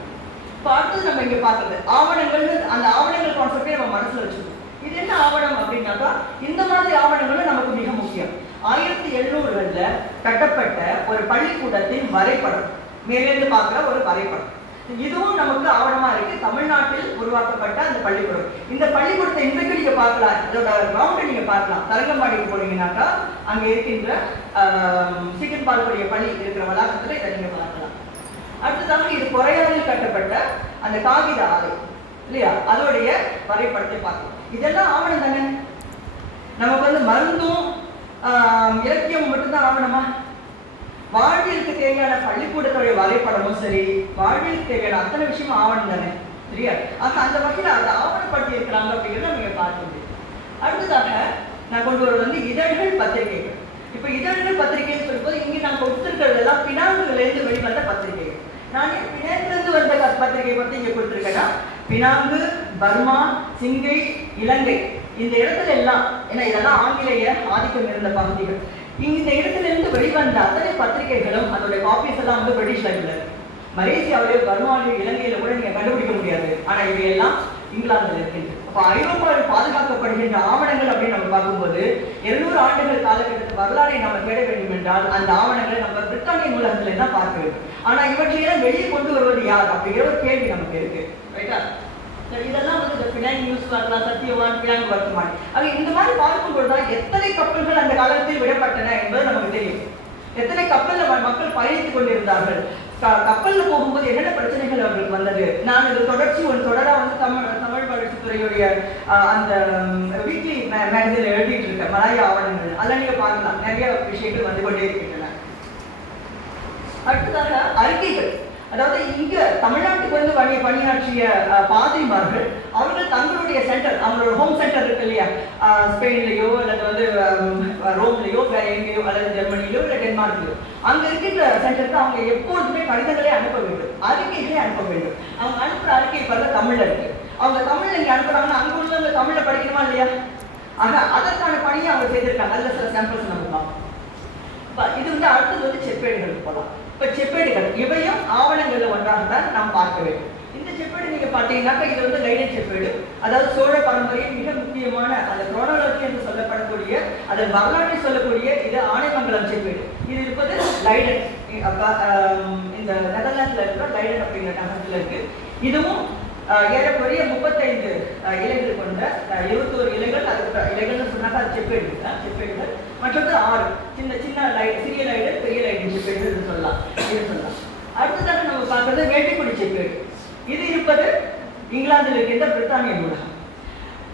இப்போ அடுத்தது நம்ம இங்கே பார்க்குறது ஆவணங்கள். அந்த ஆவணங்கள் கான்செப்டே நம்ம மனசில் வச்சுக்கணும். இது என்ன ஆவணம் அப்படின்னாக்கா, இந்த மாதிரி ஆவணங்களும் நமக்கு மிக முக்கியம். 1700களில் கட்டப்பட்ட ஒரு பள்ளிக்கூடத்தின் வரைபடம், மேலிருந்து பார்க்குற ஒரு வரைபடம், இதுவும் நமக்கு ஆவணமாக இருக்கு. தமிழ்நாட்டில் உருவாக்கப்பட்ட அந்த பள்ளிக்கூடம். இந்த பள்ளிக்கூடத்தை இன்றைக்கு நீங்க பார்க்கலாம், இதோட கிரவுண்டை நீங்க பார்க்கலாம். தரங்கம்பாடிக்கு போனீங்கன்னாக்கா அங்கே இருக்கின்ற சீகன் பால்புடைய பள்ளி இருக்கிற வளாகத்தில் இதை நீங்க பார்க்கலாம். அடுத்ததாக இது கொரையாறில் கட்டப்பட்ட அந்த காகித ஆலை இல்லையா, அதோடைய வரைபடத்தை பார்க்கலாம். இதெல்லாம் ஆவணம் தானே. நமக்கு வந்து மருந்தும் இலக்கியம் மட்டும்தான் ஆவணமா? வாழ்வியலுக்கு தேவையான பள்ளிக்கூடத்துடைய வரைபடமும் சரி, வாழ்வியலுக்கு தேவையான அத்தனை விஷயமும் ஆவணம் தானே, சரியா? ஆக அந்த வகையில் அதை ஆவணப்படுத்தி இருக்கிறாங்க அப்படிங்கிறத நீங்க பார்க்க முடியும். அடுத்ததாக நான் கொண்டு வர வந்து இதழ்கள் பத்திரிகைகள். இப்ப இதழ்கள் பத்திரிகைன்னு சொல்லும்போது இங்கே நான் கொடுத்துருக்கிறது எல்லாம் பினாங்குலேருந்து வெளிவந்த பத்திரிகைகள். நான் ஏன் பினாங்கிலிருந்து வந்த பத்திரிகை பற்றி இங்கே கொடுத்துருக்கேன்னா, பினாங்கு, பர்மா, சிங்கை, இலங்கை இந்த இடத்துல எல்லாம், ஏன்னா இதெல்லாம் ஆங்கிலேய ஆதிக்கம் இருந்த பகுதிகள். இந்த இடத்துல இருந்து வெளிவந்த அத்தனை பத்திரிகைகளும் அதோடைய காப்பீஸ் எல்லாம் வந்து பிரிட்டிஷ் லைப்ல இருக்கு. மலேசியாவிலேயோ பர்மாவிலேயோ இலங்கையில கூட நீங்க கண்டுபிடிக்க முடியாது. ஆனா இவையெல்லாம் இங்கிலாந்துல இருக்கின்றது. அப்ப ஐரோப்பாவில் பாதுகாக்கப்படுகின்ற ஆவணங்கள் அப்படின்னு நம்ம பார்க்கும்போது 200 ஆண்டுகள் காலகட்டத்து வரலாறை நம்ம தேட வேண்டும் என்றால் அந்த ஆவணங்களை நம்ம பிரித்தானிய நூலகத்துல தான் பார்க்க வேண்டும். ஆனா இவற்றையெல்லாம் வெளியே கொண்டு வருவது யார் அப்படிங்கிற ஒரு கேள்வி நமக்கு இருக்கு. ரைட்டா? இதெல்லாம் வந்து இந்த பினாங் நியூஸ் வரலாம், சத்தியவான், பினாங் வர்த்தமான், அது இந்த மாதிரி பார்க்கும்போதுதான் எத்தனை கப்பல்கள் அந்த காலத்தில் விடப்பட்டன என்பது நமக்கு தெரியும். எத்தனை கப்பல்ல மக்கள் பயணித்துக் கொண்டிருந்தார்கள், கப்பல்ல போகும்போது என்னென்ன பிரச்சனைகள் அவர்களுக்கு வந்தது. நான் இது தொடர்ச்சி ஒரு தொடரா வந்து தமிழ் வளர்ச்சித்துறையுடைய அந்த வீக்லி மேகசின்ல எழுதிட்டு இருக்கேன், மலாய ஆவணங்கள். அதெல்லாம் நீங்க பார்க்கலாம், நிறைய விஷயங்கள் வந்து கொண்டே இருக்கின்றன. அடுத்ததாக அறிக்கைகள், அதாவது இங்க தமிழ்நாட்டுக்கு வந்து பணியாற்றிய பாதிரிமார்கள் அவர்கள் தங்களுடைய சென்டர், அவங்களோட ஹோம் சென்டர் இருக்கு இல்லையா, ஸ்பெயின்லயோ அல்லது வந்து ரோம்லயோ வேற எங்கேயோ அல்லது ஜெர்மனிலோ இல்லை டென்மார்க்லயோ, அங்க இருக்கின்ற சென்டருக்கு அவங்க எப்பொழுதுமே கடிதங்களே அனுப்ப வேண்டும், அறிக்கைகளே அனுப்ப வேண்டும். அவங்க அனுப்புற அறிக்கை பல தமிழ்ல இருக்கு. அவங்க தமிழ்ல இங்க அனுப்புறாங்கன்னா அங்க உள்ளவங்க தமிழ்ல படிக்கணுமா இல்லையா? ஆக அதற்கான பணியை அவங்க செய்திருக்காங்க. அதில் சில சாம்பிள்ஸ் நம்ம பார்ப்போம். இது வந்து அடுத்தது வந்து செப்பேடுகளுக்கு போகலாம். இப்ப செப்பேடுகள் இவையும் ஆவணங்கள்ல ஒன்றாக தான் நாம் பார்க்க வேண்டும். இந்த செப்பேடு நீங்க பார்த்தீங்கன்னாக்கா இது வந்து லைடன் செப்பேடு, அதாவது சோழ பரம்பரையின் மிக முக்கியமான அந்த குரோனாலஜி என்று சொல்லப்படக்கூடிய அதன் வரலாற்றை சொல்லக்கூடிய இது ஆனைமங்கலம் செப்பேடு. இது இருப்பது லைடன், இந்த நெதர்லாந்துல இருக்கிற லைடன் அப்படிங்கிற நகரத்துல இருக்கு. இதுவும் ஏறக்குறைய 35 இலைகள் கொண்ட 21 இலைகள். அதுக்கு இலைகள்னு சொன்னாக்கா அது செப்பேடுகள். மற்றது 6 சின்ன சிறிய லைடு, பெரிய லைடு செப்பேடு சொல்லலாம். அடுத்ததாக நம்ம பார்க்கறது வேட்டிக்குடி செப்பேடு. இது இருப்பது இங்கிலாந்தில் இருக்கின்ற பிரித்தானிய நூலகம்.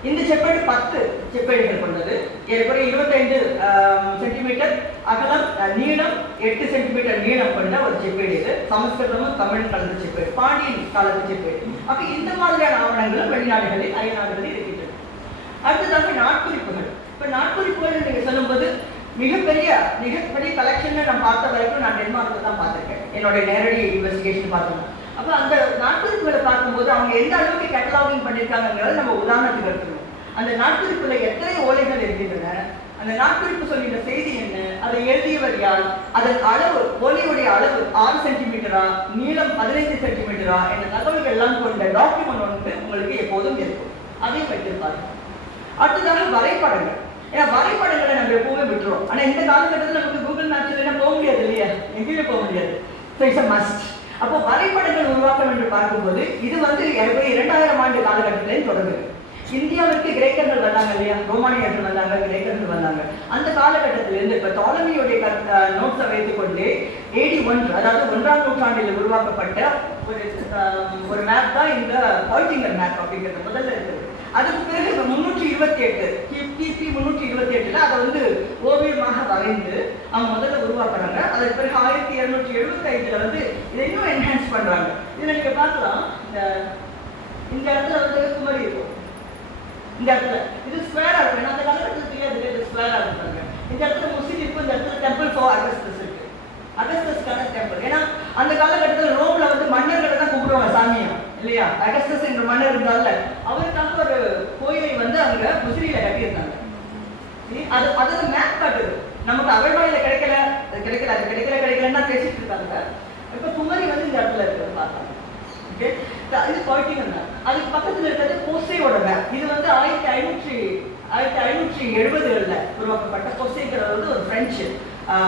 இந்த செப்பேடு 10 செப்பேடுகள் கொண்டது. ஏறக்குறைய 25 சென்டிமீட்டர் அகலம், நீளம் 8 சென்டிமீட்டர் நீளம் கொண்ட ஒரு செப்பேடு. இது சமஸ்கிருதமும் தமிழ் கலந்த செப்பேடு, பாண்டியன் காலத்து செப்பேடு. அப்ப இந்த மாதிரியான ஆவணங்களும் வெளிநாடுகளில் அயல்நாடுகளில் இருக்கின்றன. அடுத்ததாக நாட்குறிப்புகள். இப்ப நாட்குறிப்புகள் நீங்க சொல்லும்போது மிகப்பெரிய கலெக்ஷன் நான் பார்த்த வரைக்கும் நான் டென்மார்க்ல தான் பார்த்திருக்கேன், என்னுடைய நேரடி இன்வெஸ்டிகேஷன் பார்த்தோம். அப்ப அந்த நாட்குறிப்புகளை பார்க்கும்போது அவங்க எந்த அளவுக்கு கேட்டலாகிங் பண்ணியிருக்காங்கிறத நம்ம உதாரணத்துக்கு எடுத்துக்கணும். அந்த நாட்குறிப்புல எத்தனை ஓலைகள் இருக்கின்றன, அந்த நாட்குறிப்பு சொல்லின்ற செய்தி என்ன, அதை எழுதியவர் யார், அதன் அளவு, ஓலையுடைய அளவு 6 சென்டிமீட்டரா, நீளம் 15 சென்டிமீட்டரா என்ற தகவல்கள் எல்லாம் கொண்ட டாக்குமெண்ட் ஒன்று உங்களுக்கு எப்போதும் இருக்கும், அதையும் வைத்திருப்பாங்க. அடுத்ததாக வரைபடங்கள். ஏன்னா வரைபடங்களை நம்ம எப்பவுமே விட்டுறோம். ஆனா இந்த காலகட்டத்தில் நமக்கு கூகுள் மேப்ஸ்ல போக முடியாது இல்லையா, எங்கேயுமே போக முடியாது. So it's a must. அப்போ வரைபடங்கள் உருவாக்கம் என்று பார்க்கும்போது இது வந்து 2000 ஆண்டு காலகட்டத்திலே தொடங்குது. இந்தியாவிற்கு கிரேக்கர்கள் வந்தாங்க இல்லையா, ரோமானியர்கள் வந்தாங்க, கிரேக்கர்கள் வந்தாங்க. அந்த காலகட்டத்திலிருந்து இப்ப டாலமியுடைய நோட்ஸை வைத்துக் கொண்டு AD 1, அதாவது 1ஆம் நூற்றாண்டில் உருவாக்கப்பட்ட ஒரு மேப் தான் இந்த ஹால்டிங்கர் மேப் அப்படிங்கிறது முதல்ல இருக்குது. அதுக்கு பிறகு 328 கிபி 328 அதை வந்து ஓவியமாக வரைந்து அவங்க முதல்ல உருவாக்குறாங்க. அதுக்கு பிறகு 1775 வந்து இதை இன்னும் என்ஹான்ஸ் பண்றாங்க. இதுல நீங்க பார்க்கலாம், இந்த இடத்துல வந்து குமரி இருக்கும், இந்த இடத்துல இது ஸ்கொயரா இருக்கும். அந்த காலகட்டத்தில் தெரியாது, இது ஸ்கொயரா இருப்பாங்க. இந்த இடத்துல முஸ்லிம் இருக்கும், இந்த இடத்துல டெம்பிள் ஃபார் அகஸ்டஸ் இருக்கு, அகஸ்டஸ்கான டெம்பிள். ஏன்னா அந்த காலகட்டத்தில் ரோம்ல வந்து மன்னர்களை தான் கும்பிடுவாங்க சாமியா இல்லையா. அகஸ்டஸ் என்ற மன்னர் இருந்தால அவருக்காக ஒரு கோயிலை வந்து அங்க முசிறியில கட்டியிருந்தாங்க. அது மேப் காட்டுது. நமக்கு அகழ்வாயில கிடைக்கலன்னா பேசிட்டு இருக்காங்க. இப்ப குமரி வந்து இந்த இடத்துல இருக்கிறது பார்த்தாங்க. இது பாயிண்டிங் மேப். அதுக்கு பக்கத்துல இருக்கிறது போசையோட மேப். இது வந்து 1570 உருவாக்கப்பட்ட போசைங்கிறது வந்து ஒரு பிரெஞ்சு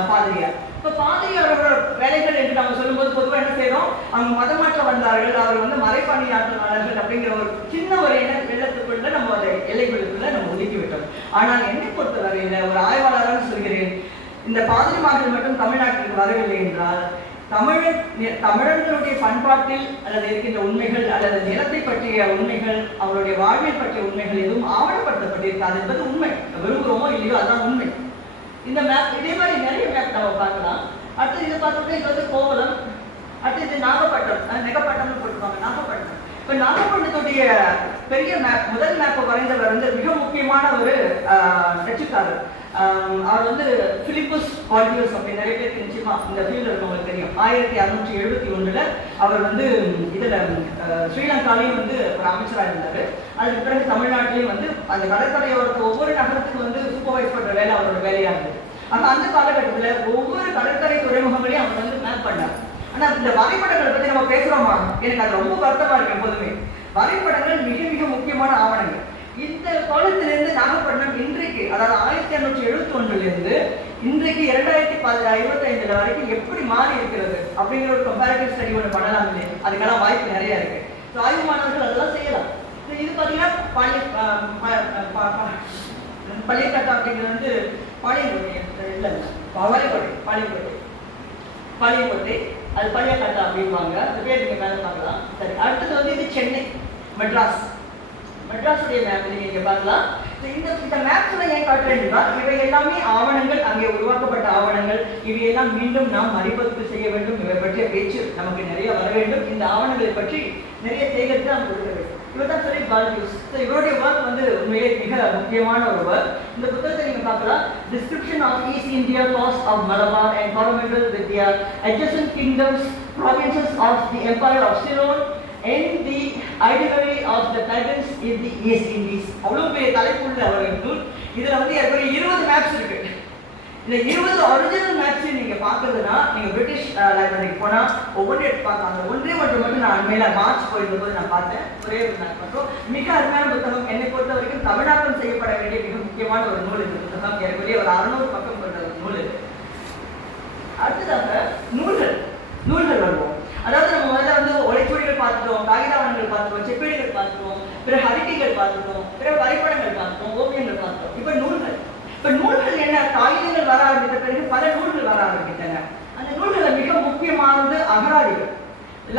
பாதிரியார். இப்ப பாதிரியாரோட வேலைகள் என்று நம்ம சொல்லும்போது பொதுவாக என்ன செய்யறோம், அவங்க மதமாற்றம் வந்தார்கள், அவர் வந்து மறைப்பணியாற்றலாளர்கள் அப்படிங்கிற ஒரு சின்ன ஒரு எண்ணத்துக்குள்ள நம்ம அதை எல்லைகளுக்குள்ள நம்ம ஒதுக்கி விட்டோம். ஆனால் என்னை பொறுத்தவரையில ஒரு ஆய்வாளராக சொல்கிறேன், இந்த பாதிரிமார்கள் மட்டும் தமிழ்நாட்டிற்கு வரவில்லை என்றால் தமிழர்களுடைய பண்பாட்டில் அல்லது இருக்கின்ற உண்மைகள் அல்லது நிலத்தை பற்றிய உண்மைகள், அவருடைய வாழ்வில் பற்றிய உண்மைகள் எதுவும் ஆவணப்படுத்தப்பட்டிருக்காது என்பது உண்மை. விரும்புகிறோமோ இல்லையோ அதான் உண்மை. இந்த மேப் இதே மாதிரி நிறைய மேப் நம்ம பார்க்கலாம். அடுத்து இதை பார்த்தோம்னா இது வந்து கோவலம், அடுத்து இது நாகப்பட்டினம், நெகப்பட்டினம்னு போட்டுருவாங்க, நாகப்பட்டினம். இப்போ நாகப்பட்டினத்துடைய பெரிய மேப், முதல் மேப்பை வரைந்தவர் வந்து மிக முக்கியமான ஒரு டச்சுக்காரர். அவர் வந்து பிலிப்பஸ் பாலியஸ் அப்படி நிறைய பேருக்கு நிச்சயமா இந்த ஃபீல்டு இருக்கவங்களுக்கு தெரியும். 1671 அவர் வந்து இதுல ஸ்ரீலங்காலையும் வந்து ஒரு அமைச்சராக இருந்தார். அதுக்கு பிறகு தமிழ்நாட்டிலையும் வந்து அந்த கடற்கரையோரத்து ஒவ்வொரு நகரத்துக்கும் வந்து சூப்பர்வைஸ் பண்ற வேலை அவரோட வேலையா இருந்தது. ஆனா அந்த காலகட்டத்தில் ஒவ்வொரு கடற்கரை துறைமுகங்களையும் அவர் வந்து மேப் பண்ணார். ஆனா இந்த வரைபடங்களை பத்தி நம்ம பேசுறோமா, எனக்கு அது ரொம்ப வருத்தமா இருக்கு. எப்போதுமே வரைபடங்கள் மிக மிக முக்கியமான ஆவணங்கள். இந்த காலத்திலிருந்து நாகப்பட்டினம் இன்றைக்கு, அதாவது 1571 இன்றைக்கு 2025 வரைக்கும் எப்படி மாறி இருக்கிறது அப்படிங்கிற ஒரு கம்பேரிட்டிவ் ஸ்டடி ஒன்று பண்ணலாம் இல்லையா? அதுக்கெல்லாம் வாய்ப்பு நிறைய இருக்கு. ஸோ ஆய்வு மாணவர்கள் அதெல்லாம் செய்யலாம். இது பார்த்தீங்கன்னா பள்ளிக்கட்டா அப்படிங்கிறது வந்து பாளையங்கோட்டை இல்லை பாளையங்கோட்டை அது பள்ளியக்கட்டா அப்படின்வாங்க. அந்த பேர் நீங்கள் மேலே பார்க்கலாம். சரி, அடுத்தது வந்து இது சென்னை மெட்ராஸுடைய மேப் நீங்கள் இங்கே பார்க்கலாம். இந்த மேப்ஸ்ல ஏன் காட்டுறேன்னா, இவை எல்லாமே ஆவணங்கள், அங்கே உருவாக்கப்பட்ட ஆவணங்கள். இவையெல்லாம் மீண்டும் நாம் மறுபதிப்பு செய்ய வேண்டும். இவை பற்றிய பேச்சு நமக்கு நிறைய வர வேண்டும். இந்த ஆவணங்களை பற்றி நிறைய சேகரித்து நாம் கொடுக்க வேண்டும். இவர் தான் சொல்லி வால்யூஸ். இவருடைய ஒர்க் வந்து உண்மையிலே மிக முக்கியமான ஒரு ஒர்க். இந்த புத்தகத்தை நீங்க பார்க்கலாம். Description of east India, coast of Malabar and continental with their adjacent kingdoms, provinces of the empire of Ceylon and the itinerary of the pagans in the East Indies. அவ்வளவு பெரிய தலைப்புள்ள ஒரு நூல். இதுல வந்து ஏற்கனவே 20 மேப்ஸ் இருக்கு. இந்த 20 ஒரிஜினல் மேப்ஸ் நீங்க பார்க்கறதுனா, நீங்க பிரிட்டிஷ் லைப்ரரிக்கு போனா ஒவ்வொரு எடுத்து பார்க்கலாம். அந்த ஒன்றே மட்டும் நான் அண்மையில மார்ச் போயிருந்தபோது நான் பார்த்தேன். ஒரே ஒரு மேப் மட்டும். மிக அருமையான புத்தகம். என்னை பொறுத்த வரைக்கும் தமிழாக்கம் செய்யப்பட வேண்டிய மிக முக்கியமான ஒரு நூல் இந்த புத்தகம். ஏற்கனவே ஒரு 600 பக்கம் கொண்ட ஒரு நூல் இது. அடுத்ததாக நூல்கள் வருவோம். அதாவது நம்ம முதல்ல வந்து ஒலைச்சுவடிகள் பார்த்துட்டோம், காகிதாவணங்கள் பார்த்துட்டோம், செப்பேடுகள் பார்த்துட்டோம், பிறகு அறிக்கைகள் பார்த்துட்டோம், பிறகு வரைபடங்கள் பார்த்துட்டோம், ஓவியங்கள் பார்த்துட்டோம். இப்ப நூல்கள் என்ன? காகிதங்கள் வர ஆரம்பித்த பிறகு பல நூல்கள் வர ஆரம்பித்தன. அந்த நூல்களை மிக முக்கியமானது அகராதிகள்.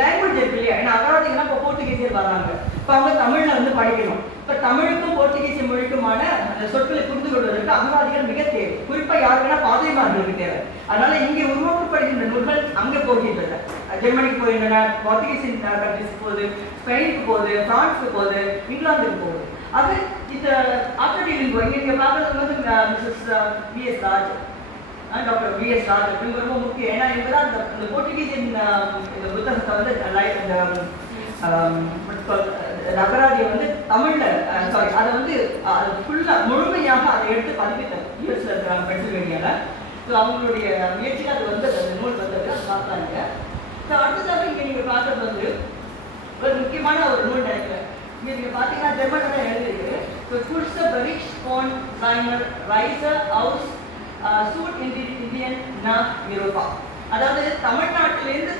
லாங்குவேஜ் இருக்கு இல்லையா? ஏன்னா அகராதிகள்லாம் இப்போ போர்த்துகீசியர் வராங்க. இப்போ அவங்க தமிழ்ல வந்து படிக்கணும். இப்போ தமிழுக்கும் போர்த்துகீசிய மொழிக்குமான அந்த சொற்களை புரிந்து கொள்வதற்கு அகராதிகள் மிக தேவை. குறிப்பா யாருக்குன்னா பாதிரிமார்களுக்கு தேவை. அதனால இங்கே உருவாக்கப்படுகின்ற நூல்கள் அங்கே போகின்றன. ஜெர்மனிக்கு போகின்றன, போர்த்துகீசியன் கண்ட்ரிஸ்க்கு போகுது, ஸ்பெயினுக்கு போகுது, பிரான்ஸுக்கு போகுது, இங்கிலாந்துக்கு போகுது. அது இந்த ஆற்றடியில் இங்கே பார்க்கறது வந்து மிஸ்ஸஸ் வி.எஸ். ராஜ், டாக்டர் வி.எஸ். ராஜ் அப்படிங்கிற ரொம்ப முக்கியம். ஏன்னா இவங்க தான் இந்த போர்த்துகீசியன் இந்த புத்தகத்தை வந்து அகராதியை வந்து தமிழ்ல அதை வந்து ஃபுல்லா முழுமையாக அதை எடுத்து பதிப்பித்தார். யூஎஸ்ல இருக்கிறாங்க, பென்சில்வேனியால. ஸோ அவங்களுடைய முயற்சியில் அது வந்து அந்த நூல் வந்தது, அது பார்த்தாங்க. ஸோ அடுத்ததாக இங்கே நீங்க பார்க்கறது வந்து ஒரு முக்கியமான ஒரு நூல் நினைக்கிறேன். இங்கே நீங்க பார்த்தீங்கன்னா ஜெர்மனில் தான் எழுதிருக்கு. ஸோ குர்ஸ பரிஷ் போன் ரைமர் ரைசர் ஹவுஸ் சூட் இந்தியன் நாக் யூரோப்பா. அதாவது தமிழ்நாட்டிலேருந்து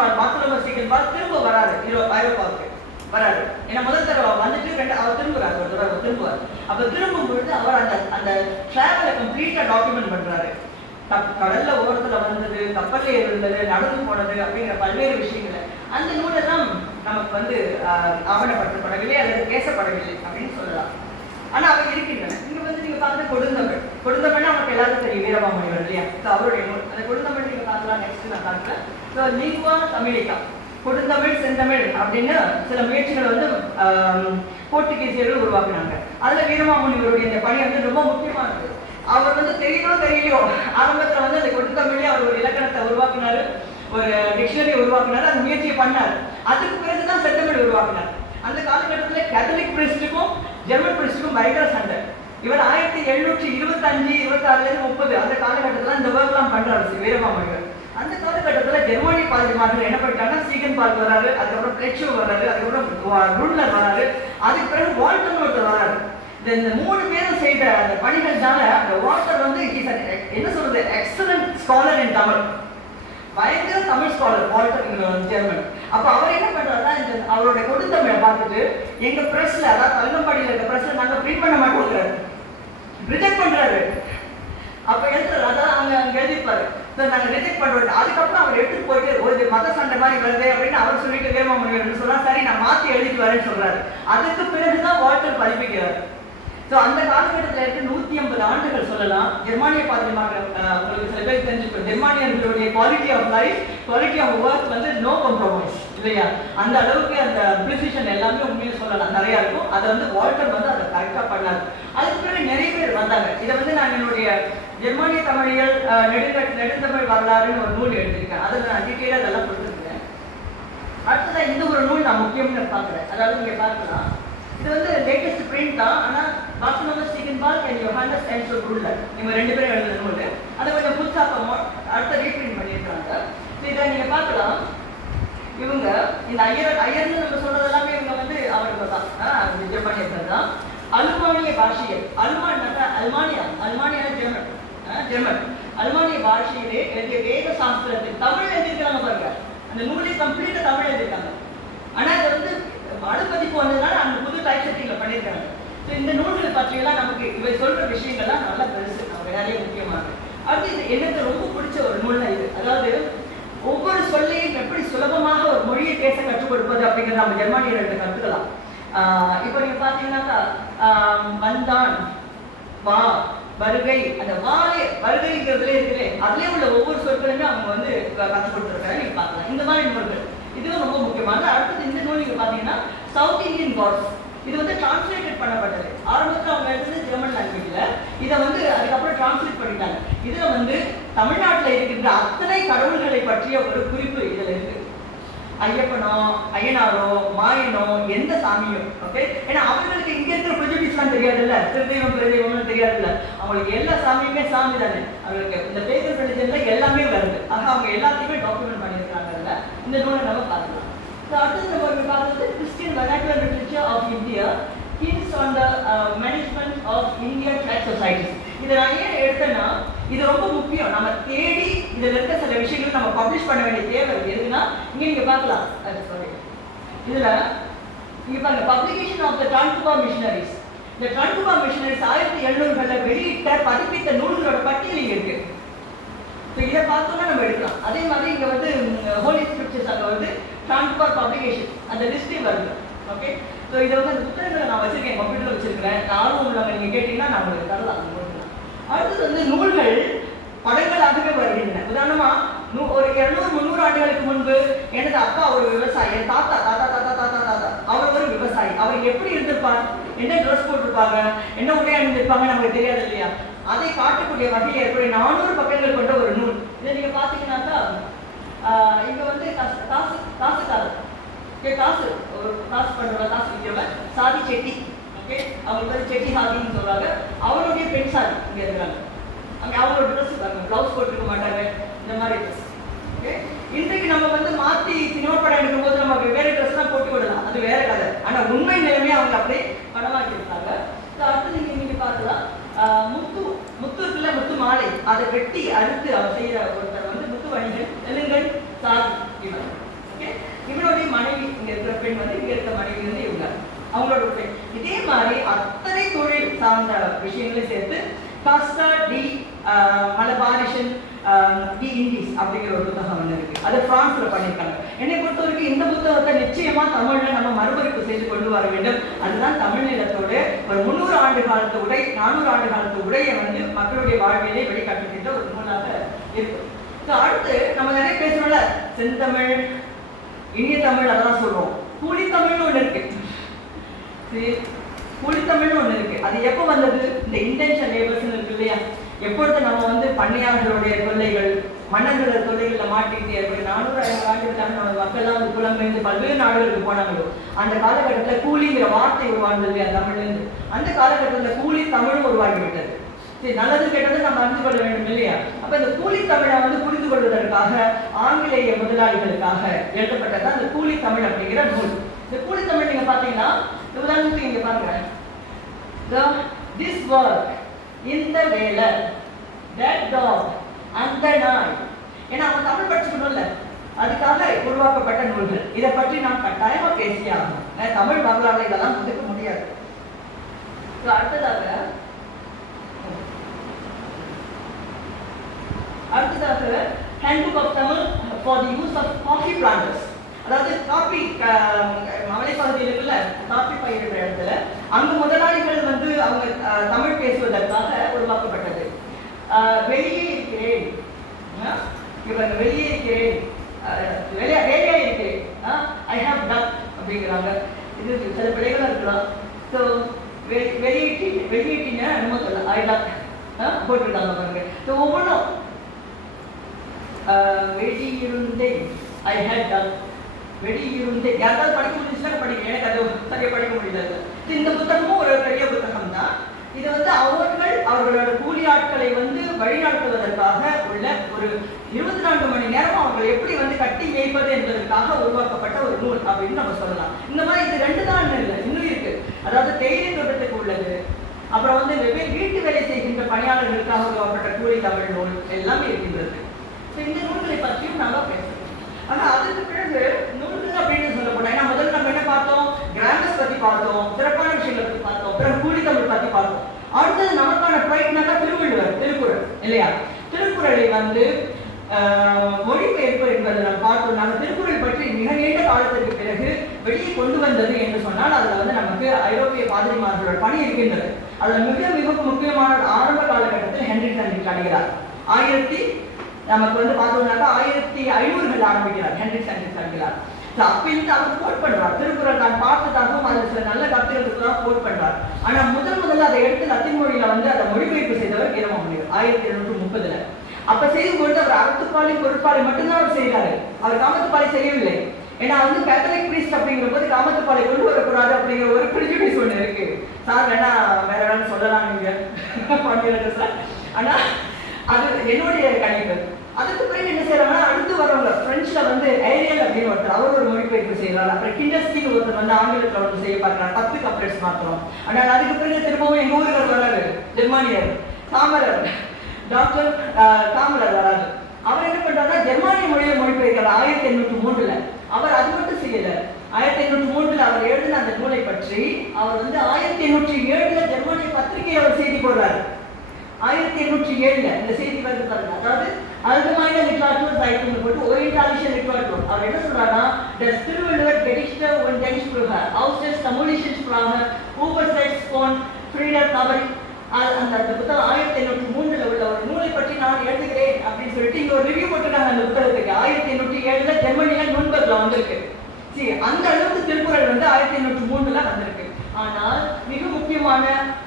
பாத்துலமர் சீகன்பால் திரும்ப வராது ஐரோப்பாவுக்கு வராது. ஏன்னா முதல் தடவை வந்துட்டு அவர் திரும்புறாரு, ஒரு தடவை திரும்புவார். அப்ப திரும்பும் பொழுது அவர் அந்த டிராவலை கம்ப்ளீட்டா டாக்குமெண்ட் பண்றாரு. கடல்ல ஓரத்துல வந்தது, கப்பல்ல இருந்தது, நடந்து போனது அப்படிங்கிற பல்வேறு விஷயங்களை அந்த நூலெல்லாம் நமக்கு வந்து ஆவணப்படுத்தப்படவில்லை அல்லது பேசப்படவில்லை அப்படின்னு சொல்லலாம். ஆனா அவங்க இருக்கின்றன. இங்க வந்து நீங்க பார்த்து கொடுந்தமிழ்னா நமக்கு எல்லாருக்கும் தெரியும், வீரமாமுனிவர் இல்லையா? அவருடைய நூல் அந்த கொடுந்தமிழ் நீங்க பார்க்கலாம். நெக்ஸ்ட் நான் பார்க்குறேன். ஸோ லிங்குவா தமிழிக்கா, கொடுந்தமிழ் செந்தமிழ் அப்படின்னு சில முயற்சிகள் வந்து போர்த்துகீசியர்கள் உருவாக்குனாங்க. அதுல வீரமாமுனிவருடைய இந்த பணி வந்து ரொம்ப முக்கியமானது. அவர் வந்து தெரியலையோ ஆரம்பத்துல வந்து அந்த கொடுந்தமிழ்லேயே அவர் ஒரு இலக்கணத்தை உருவாக்கினாரு, ஒரு டிக்ஷனரி உருவாக்கினாரு, அந்த முயற்சியை பண்ணார். அதுக்கு பிறகுதான் செந்தமிழ் உருவாக்கினார். அந்த காலகட்டத்தில் கேத்தலிக் பிரிஸ்டுக்கும் ஜெர்மன் பிரிஸ்டுக்கும் பயங்கர சண்டை. இவர் 1725, 26 30 அந்த காலகட்டத்தில் இந்த ஒர்க்லாம் பண்றாரு வீரமாமுனிவர். அந்த காலகட்டத்தில் ஜெர்மனி பாதிரிமார்கள் என்ன பண்ணிட்டாங்கன்னா, சீகன் பார்க் வராரு, அதுக்கப்புறம் பிளெச்சோ வராரு, அதுக்கப்புறம் ப்ரூன்லர் வராரு, அதுக்கு பிறகு வால்டன் ஒருத்தர் வராரு. இந்த 3 பேரும் செய்த அந்த பணிகள்னால அந்த வால்டர் வந்து என்ன சொல்றது, எக்ஸலன்ட் ஸ்காலர் இன் தமிழ், பயங்கர தமிழ் ஸ்காலர் வால்டர் ஜெர்மன். அப்ப அவர் என்ன பண்றாருன்னா, இந்த அவருடைய கொடுந்தமிழை பார்த்துட்டு எங்க பிரஸ்ல, அதாவது பல்லம்பாடியில் இருக்க பிரஸ்ல நாங்க பிரிண்ட் பண்ண மாட்டோங்கிறாரு, ரிஜெக்ட் பண்றாரு. அப்ப எழுதுறாரு, அதான் அங்க எழுதிப்பாரு, நாங்க ரிஜெக்ட் பண்றோம். அதுக்கப்புறம் அவர் எடுத்துட்டு போயிட்டு ஒரு மத சண்டை மாதிரி வருது அப்படின்னு அவர் சொல்லிட்டு வீரமாமுனிவர் சொன்னா, சரி நான் மாத்தி எழுதிட்டு வரேன்னு சொல்றாரு. அதுக்கு பிறகுதான் வால்டர் பதிப்பிக்கிறார். ஸோ அந்த காலகட்டத்தில் இருக்க 150 ஆண்டுகள் சொல்லலாம். ஜெர்மானிய பாதிரிமார்கள் உங்களுக்கு சில பேர் தெரிஞ்சுக்கணும், ஜெர்மானியர்களுடைய quality of life, quality of work வந்து நோ காம்ப்ரமைஸ் இல்லையா? அந்த அளவுக்கு அந்த ப்ரிசிஷன் எல்லாமே உண்மையை சொல்லலாம் நிறையா இருக்கும். அதை வந்து வால்டர் வந்து அதை கரெக்டாக பண்ணாரு. அதுக்கு பிறகு நிறைய பேர் வந்தாங்க. இதை வந்து நான் என்னுடைய ஜெர்மானிய தமிழியல் நெடுந்தமிழ் வரலாறுன்னு ஒரு நூல் எழுதியிருக்கேன். அதில் நான் டீட்டெயிலாக அதெல்லாம் கொடுத்துருக்கேன். அடுத்ததான் இந்த ஒரு நூல் நான் முக்கியம்னு பார்க்குறேன். அதாவது நீங்கள் பார்க்கலாம், இது வந்து லேட்டஸ்ட் பிரிண்ட் தான். ஆனால் பாத்துலமர் சீகன்பால் அண்ட் யோஹானஸ் என்சோ ப்ரூன்லர் இவங்க 2 பேரும் எழுதுன நூல். அதை கொஞ்சம் புதுசாக அடுத்த ரீப்ரிண்ட் பண்ணியிருக்காங்க. இதை நீங்கள் பார்க்கலாம். இவங்க இந்த ஐயர்னு நம்ம சொல்றது எல்லாமே இவங்க வந்து அவருக்கு தான், ஜெர்மானியர்கள் தான். அல்மான்னாக்கா அல்மானியா ஜெர்மன் அல்மானிய பாஷையிலே எழுதிய வேத சாஸ்திரத்தை தமிழ் எழுதியிருக்காங்க பாருங்க. அந்த நூலை கம்ப்ளீட்டா தமிழ் எழுதியிருக்காங்க. ஆனா அது வந்து மறுபதிப்பு வந்ததுனால அந்த புது டைப் செட்டிங்ல பண்ணியிருக்காங்க. ஸோ இந்த நூல்களை பற்றியெல்லாம் நமக்கு இவை சொல்ற விஷயங்கள்லாம் நல்லா பெருசு, நமக்கு நிறைய முக்கியமானது. அடுத்து இது எனக்கு ரொம்ப பிடிச்ச ஒரு நூல்னா இது. அதாவது ஒவ்வொரு சொல்லையும் எப்படி சுலபமாக ஒரு மொழியை பேச கற்றுக் கொடுப்பது அப்படிங்கிறத நம்ம ஜெர்மானியர்கள் கற்றுக்கலாம். இப்போ நீங்க பாத்தீங்கன்னாக்கா வந்தான், வா, வருகை, அந்த வாழை வருகைங்கிறதுல இருக்குல்ல, அதுலேயே உள்ள ஒவ்வொரு சொற்களுமே அவங்க வந்து கற்றுக் கொடுத்துருக்காங்க. நீங்க பார்க்கலாம் இந்த மாதிரி நூல்கள், இதுவும் ரொம்ப முக்கியமானது. அடுத்தது இந்த நூல் நீங்க பாத்தீங்கன்னா சவுத் இந்தியன் காட்ஸ், இது வந்து டிரான்ஸ்லேட்டட் பண்ணப்பட்டது. ஆரம்பத்தில் அவங்க எழுதுறது ஜெர்மன் லாங்குவேஜ்ல, இதை வந்து அதுக்கப்புறம் டிரான்ஸ்லேட் பண்ணிட்டாங்க. இதுல வந்து தமிழ்நாட்டில் இருக்கின்ற அத்தனை கடவுள்களை பற்றிய ஒரு குறிப்பு இதுல இருக்கு. ஐயப்பனோ, ஐயனாரோ, மாயனோ, எந்த சாமியும், ஓகே. ஏன்னா அவங்களுக்கு இங்க இருக்கிற ப்ரொஜெக்ட்ஸ்லாம் தெரியாதுல்ல, திருதெய்வம் பெருதெய்வம்னு தெரியாதுல்ல. அவங்களுக்கு எல்லா சாமியுமே சாமி தானே. அவங்களுக்கு இந்த பேப்பர் ரிலிஜன்ல எல்லாமே வருது. ஆக அவங்க எல்லாத்தையுமே டாக்குமெண்ட் பண்ணியிருக்காங்கல்ல. இந்த நூலை நம்ம பார்க்கலாம். அடுத்தது நம்ம பார்த்தது Christian vernacular literature of India, hints on the management of Indian church societies. இதை நான் ஏன் எடுத்தேன்னா, இது ரொம்ப முக்கியம். நம்ம தேடி இதில் இருக்க சில விஷயங்கள் நம்ம பப்ளிஷ் பண்ண வேண்டிய தேவை எதுனா, இங்கே நீங்க பார்க்கலாம். சாரி, இதுல இங்க பாருங்க, பப்ளிகேஷன் ஆஃப் த ட்ரான்குபா மிஷனரிஸ். இந்த ட்ரான்குபா மிஷனரிஸ் 1700களில் வெளியிட்ட பதிப்பித்த நூல்களோட பட்டியல் இங்க இருக்கு. ஸோ இதை பார்த்தோம்னா நம்ம எடுக்கலாம். அதே மாதிரி இங்க வந்து ஹோலி ஸ்கிரிப்சர்ஸ் அங்கே வந்து ட்ரான்குபா பப்ளிகேஷன் அந்த லிஸ்டே வருது. ஓகே. ஸோ இதை வந்து அந்த புத்தகங்களை நான் வச்சிருக்கேன், கம்ப்யூட்டரில் வச்சிருக்கிறேன். ஆர்வம் உள்ளவங்க நீங்கள் கேட்டீங்கன்னா நான் உங்களுக்கு தரலாம். அடுத்தது வந்து நூல்கள் படங்களாகவே வருகின்றன. உதாரணமா ஒரு 200-300 ஆண்டுகளுக்கு முன்பு எனது அப்பா ஒரு விவசாயி, தாத்தா தாத்தா தாத்தா தாத்தா தாத்தா அவர் ஒரு விவசாயி. அவர் எப்படி இருந்திருப்பார், என்ன ட்ரெஸ் போட்டிருப்பாங்க, என்ன உடை அணிந்திருப்பாங்க நமக்கு தெரியாது இல்லையா. அதை காட்டக்கூடிய வகையில் ஏற்படைய 400 பக்கங்கள் கொண்ட ஒரு நூல். இதை நீங்க பாத்தீங்கன்னாக்கா இங்க வந்து காசுக்காரர், காசு ஒரு காசு பண்றவ, காசு விற்கிறவன் சாதி செட்டி, ஓகே. அவங்களுக்கு வந்து செட்டி சாதின்னு சொல்றாங்க. அவருடைய பெண் சாதி இங்க இருக்காங்க. அங்கே அவங்களோட ட்ரெஸ் பாருங்க, பிளவுஸ் போட்டுருக்க மாட்டாங்க, இந்த மாதிரி ட்ரெஸ். ஓகே. இன்றைக்கு நம்ம வந்து மாற்றி சினிமா படம் எடுக்கும் போது நம்ம வெவ்வேறு ட்ரெஸ் தான் போட்டு விடலாம், அது வேற கதை. ஆனால் உண்மை நிலைமையை அவங்க அப்படியே படமாக்கி இருக்காங்க. ஸோ அடுத்து நீங்க பார்க்கலாம், முத்து இருக்குல்ல, முத்து மாலை, அதை வெட்டி அறுத்து அவர் செய்யற ஒருத்தர் வந்து முத்து வணிகன் தெலுங்கன் சாதி இவன். ஓகே. இவனுடைய மனைவி, இங்க இருக்கிற பெண் வந்து இங்க இருக்கிற மனைவி வந்து இவங்க அவங்களோட பெண். இதே மாதிரி அத்தனை தொழில் சார்ந்த விஷயங்களை சேர்த்து காஸ்டா டி மலபாரிஷன் டி இண்டிஸ் அப்படிங்கிற ஒரு புத்தகம் வந்து இருக்கு. அது பிரான்ஸ்ல பண்ணியிருக்காங்க. என்னை பொறுத்த வரைக்கும் இந்த புத்தகத்தை நிச்சயமா தமிழ்ல நம்ம மறுபதிப்பு செய்து கொண்டு வர வேண்டும். அதுதான் தமிழ் நிலத்தோடு ஒரு 300 ஆண்டு காலத்து உடை, 400 ஆண்டு காலத்து உடையை வந்து மக்களுடைய வாழ்வியலை வெளிக்காட்டுகின்ற ஒரு நூலாக இருக்கு. ஸோ அடுத்து நம்ம நிறைய பேசுறோம்ல, செந்தமிழ், இனிய தமிழ், அதெல்லாம் சொல்றோம். கூலித்தமிழ்னு ஒன்று இருக்கு. கூலித்தமிழ்னு ஒன்று இருக்கு. அது எப்போ வந்தது? இந்த இன்டென்ஷன் லேபர்ஸ்ன்னு இருக்கு இல்லையா. எப்பொழுது நம்ம வந்து பண்ணையாளர்களுடைய தொல்லைகள், மன்னர்களோட தொல்லைகளில் மாட்டிக்கிட்டு ஏற்படி 400 ஆண்டுகளாக நம்ம மக்கள்லாம் வந்து புலம்பெயர்ந்து பல்வேறு நாடுகளுக்கு போனாங்களோ, அந்த காலகட்டத்தில் கூலிங்கிற வார்த்தை உருவானது இல்லையா தமிழ்லேருந்து. அந்த காலகட்டத்தில் கூலி தமிழும் உருவாகிவிட்டது. சரி, நல்லது கெட்டது நம்ம அறிந்து கொள்ள வேண்டும் இல்லையா. அப்ப இந்த கூலி தமிழை வந்து புரிந்து கொள்வதற்காக ஆங்கிலேய முதலாளிகளுக்காக எழுதப்பட்டதான் இந்த கூலி தமிழ் அப்படிங்கிற நூல். இந்த கூலி தமிழ் நீங்க பாத்தீங்கன்னா, உதாரணத்துக்கு இங்க பாருங்க, திஸ் ஒர்க், இந்த வேலை, தட் டாக், அந்த நாய். ஏன்னா அவன் தமிழ் படிச்சுக்கணும்ல, அதுக்காக உருவாக்கப்பட்ட நூல்கள். இதை பற்றி நாம் கட்டாயமா பேசியே ஆகணும். தமிழ் வரலாறு இதெல்லாம் ஒதுக்க முடியாது. அடுத்ததாக handbook of Tamil for the use of coffee planters. அதாவது காஃபி மலைப்பகுதியில் இருக்குல்ல, காஃபி பயிரிடுற இடத்துல அங்கு முதலாளிகள் வந்து அவங்க தமிழ் பேசுவதற்காக உருவாக்கப்பட்டது. வெளியே இருக்கிறேன், இவங்க வெளியே இருக்கிறேன், வேலையா இருக்கிறேன், ஐ ஹாவ் டன் அப்படிங்கிறாங்க. இது சில பிள்ளைகளும் இருக்கலாம். ஸோ வெளியேட்டிங்க என்னமோ சொல்ல, ஐ டன் போட்டுருக்காங்க பாருங்க. ஸோ ஒவ்வொன்றும் வெளியிருந்தேன், ஐ ஹேட் டன், வெளியிருந்தேன். யாராவது படிக்க முடிஞ்சுன்னா படிக்க, எனக்கு அது சரியாக படிக்க முடியல. இந்த புத்தகமும் ஒரு பெரிய புத்தகம் தான். இது வந்து அவர்களோட கூலி ஆட்களை வந்து வழிநடத்துவதற்காக உள்ள ஒரு 24 மணி நேரம் அவங்களை எப்படி வந்து கட்டி மேய்ப்பது என்பதற்காக உருவாக்கப்பட்ட ஒரு நூல் அப்படின்னு நம்ம சொல்லலாம். இந்த மாதிரி இது 2 தான் இல்லை, இன்னும் இருக்கு. அதாவது தேயிலை தோட்டத்துக்கு உள்ளது, அப்புறம் வந்து வெவ்வேறு வீட்டு வேலை செய்கின்ற பணியாளர்களுக்காக உருவாக்கப்பட்ட கூலி தமிழ் நூல் எல்லாமே இருக்கின்றது. இந்த நூல்களை பற்றியும் நாங்கள் பேசுறோம். ஆனா அதுக்கு பிறகு நூல்கள் அப்படின்னு சொல்ல போனா, ஏன்னா முதல்ல நம்ம என்ன பார்த்தோம், கிராமர்ஸ் பத்தி பார்த்தோம், சிறப்பான விஷயங்களை பத்தி பார்த்தோம், பிறகு கூலி தமிழ் பத்தி பார்த்தோம். அடுத்தது நமக்கான ப்ரைட்னாக்கா திருவள்ளுவர், திருக்குறள் இல்லையா? திருக்குறளை வந்து மொழிபெயர்ப்பு என்பதை நம்ம பார்த்தோம். நாங்கள் திருக்குறள் பற்றி மிக நீண்ட காலத்திற்கு பிறகு வெளியே கொண்டு வந்தது என்று சொன்னால் அதுல வந்து நமக்கு ஐரோப்பிய பாதிரிமார்களோட பணி இருக்கின்றது. அதுல மிக மிக முக்கியமான ஆரம்ப காலகட்டத்தில் ஹென்றி சன்லிக் அடைகிறார். நமக்கு வந்து பார்த்தோம்னாக்கா 1500 ஆரம்பிக்கிறார் ஹென்றி சன்லிக் அடைகிறார். அப்பயிலிருந்து அவர் கோட் பண்றார். திருக்குறள் தான் பார்த்ததாகவும் அதில் சில நல்ல கருத்துக்களுக்கு தான் கோட் பண்றார். ஆனா முதல்ல அதை எடுத்து லத்தீன் மொழியில வந்து அதை மொழிபெயர்ப்பு செய்தவர் வீரமாமுனிவர் 1730. அப்ப செய்யும் பொழுது அவர் அறத்துப்பாலை பொருட்பாலை மட்டும்தான் அவர் செய்கிறாரு. அவர் காமத்துப்பாலை செய்யவில்லை. ஏன்னா வந்து கேத்தலிக் பிரீஸ்ட் அப்படிங்கிற போது காமத்துப்பாலை கொண்டு வரக்கூடாது அப்படிங்கிற ஒரு பிரிஜுடிஸ் ஒண்ணு இருக்கு. சார் வேணா வேற ஏதாவது சொல்லலாம் நீங்க பண்ணிடுறது சார். ஆனா அது என்னுடைய கணிப்பு. அதுக்கு பிறகு என்ன செய்யறாங்கன்னா அடுத்து வரவங்க பிரெஞ்சுல வந்து ஏரியல் அப்படின்னு ஒருத்தர் அவர் ஒரு மொழிபெயர்ப்பு செய்யறாரு. அப்புறம் கிண்டஸ்டின்னு ஒருத்தர் வந்து ஆங்கிலத்தில் ஒன்று செய்ய பார்க்கிறார். 10 கப்லெட்ஸ் மாத்திரம். ஆனால் அதுக்கு பிறகு திரும்பவும் எங்க ஊருக்கு வராரு ஜெர்மானியர் காமரர், டாக்டர் காமரர் வராரு. அவர் என்ன பண்றாருன்னா ஜெர்மானிய மொழியில மொழிபெயர்க்கிறார் 1803. அவர் அது மட்டும் செய்யல. 1803 அவர் எழுதின அந்த நூலை பற்றி அவர் வந்து 1807 ஜெர்மானிய பத்திரிகையில் அவர் செய்தி போடுறாரு. 1807 இந்த செய்தி வந்து பாருங்க. அதாவது allgemeine Literatur Zeitung போட்டு orientalische Literatur. அவர் என்ன சொல்றாருன்னா, das Thiruvalluvar Gedichte und Denksprüche aus der tamilischen Sprache übersetzt von Friedrich Nabari. அந்த புத்தகம் 1803 உள்ள ஒரு நூலை பற்றி நான் எழுதுகிறேன் அப்படின்னு சொல்லிட்டு இங்க ஒரு ரிவ்யூ போட்டுருக்காங்க அந்த புத்தகத்துக்கு. 1807 ஜெர்மனியில நுண்பர்ல வந்திருக்கு. சரி, அந்த அளவுக்கு திருக்குறள் வந்து 1803 வந்திருக்கு. ஆனால் மிக முக்கியமான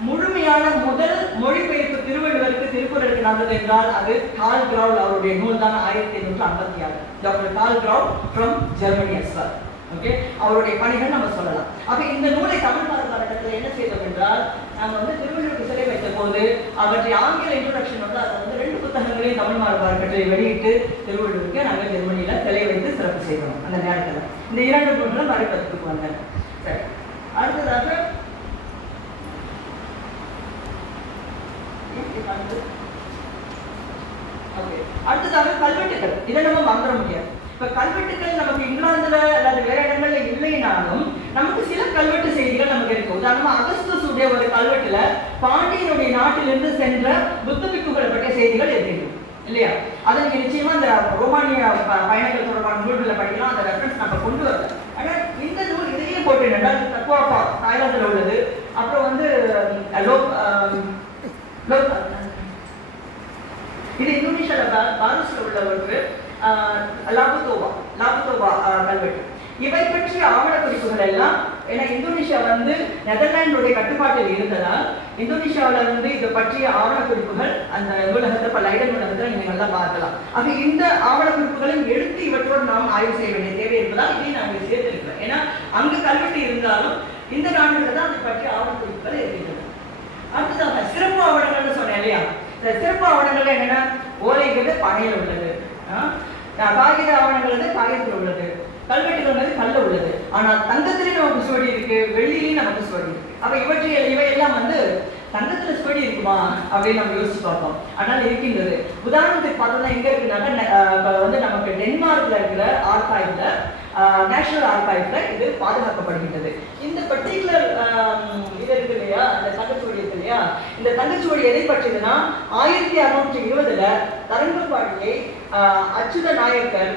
முழுமையான முதல் மொழிபெயர்ப்பு திருவள்ளுவருக்கு திருக்குறளுக்கு நடந்தது என்றால் அது கார்ல் கிரவுல் அவருடைய நூல் தான் 1856. Doctor Karl Graul from Germany as well. Okay, அவருடைய பணிகள் நம்ம சொல்லலாம். அப்ப இந்த நூலை தமிழ் காலகட்டத்தில் என்ன செய்தோம் என்றால், நாங்கள் வந்து திருவள்ளுவருக்கு சிலை வைத்த போது அவற்றை ஆங்கில இன்ட்ரோடக்ஷன் வந்து அதை வந்து 2 புத்தகங்களையும் தமிழ் மாறுபாடுகளை வெளியிட்டு திருவள்ளுவருக்கு நாங்கள் ஜெர்மனியில சிலை வைத்து சிறப்பு செய்தோம். அந்த நேரத்தில் இந்த 2 நூல்களும் மறைப்பதற்கு வந்தேன். சரி, அடுத்ததாக கல்வெட்டுகள். இதை நம்ம மறந்துட முடியாது. இப்ப கல்வெட்டுகள் நமக்கு இங்கிலாந்துல அல்லது வேற இடங்கள்ல இல்லைனாலும் நமக்கு சில கல்வெட்டு செய்திகள் நமக்கு இருக்கு. உதாரணமா அகஸ்டஸ் உடைய ஒரு கல்வெட்டுல பாண்டியனுடைய நாட்டிலிருந்து சென்ற புத்த பிக்குகளை பற்றிய செய்திகள் இருக்கு இல்லையா? அதை நீங்க நிச்சயமா இந்த ரோமானிய பயணங்கள் தொடர்பான நூல்களை படிக்கலாம். அந்த ரெஃபரன்ஸ் நம்ம கொண்டு வரல. ஆனா இந்த நூல் இதையே போட்டு தக்குவாப்பா தாய்லாந்துல உள்ளது. அப்புறம் வந்து இது இந்தோனேஷியால பாருஸ்ல உள்ள ஒரு லாபுதோவா கல்வெட்டு. இவை பற்றிய ஆவண குறிப்புகள் எல்லாம், ஏன்னா இந்தோனேஷியா வந்து நெதர்லாண்டுடைய கட்டுப்பாட்டில் இருந்ததால் இந்தோனேஷியாவில் வந்து இதை பற்றிய ஆவண குறிப்புகள் அந்த நூலகத்தை லைடன் நூலகத்தில் நீங்க நல்லா பார்க்கலாம். ஆக இந்த ஆவண குறிப்புகளையும் எடுத்து இவற்றோடு நாம் ஆய்வு செய்ய வேண்டிய தேவை இருப்பதால் இதையும் நாங்கள் சேர்த்திருக்கிறோம். ஏன்னா அங்கு கல்வெட்டு இருந்தாலும் இந்த நாடுகளில் தான் அதை பற்றிய ஆவண குறிப்புகள் இருக்கின்றன. அடுத்ததாக சிறப்பு ஆவணங்கள்னு சொன்னேன் இல்லையா? இந்த சிறப்பு ஆவணங்கள் என்னன்னா, ஓலைகள் பனையில் உள்ளது, காகித ஆவணங்கள் வந்து காகிதத்தில் உள்ளது, கல்வெட்டுகள் வந்து கல்ல உள்ளது. ஆனால் தங்கத்திலேயும் நமக்கு சுவடி இருக்கு, வெள்ளியிலையும் நமக்கு சுவடி இருக்கு. அப்ப இவையெல்லாம் வந்து தங்கத்துல சுவடி இருக்குமா அப்படின்னு நம்ம யோசிச்சு பார்ப்போம். ஆனால் இருக்கின்றது. உதாரணத்துக்கு பார்த்தோம்னா எங்க இருக்குனாக்கா வந்து நமக்கு டென்மார்க்ல இருக்கிற ஆர்கைவ்ல, நேஷனல் ஆர்கைவ்ல இது பாதுகாக்கப்படுகின்றது. இந்த பர்டிகுலர் இது இருக்கு இல்லையா, அந்த தங்கச்சுவடி இருக்கு இல்லையா, இந்த தங்கச்சுவடி எதை பற்றியதுன்னா 1620 தரங்கம்பாடியை அச்சுத நாயக்கர்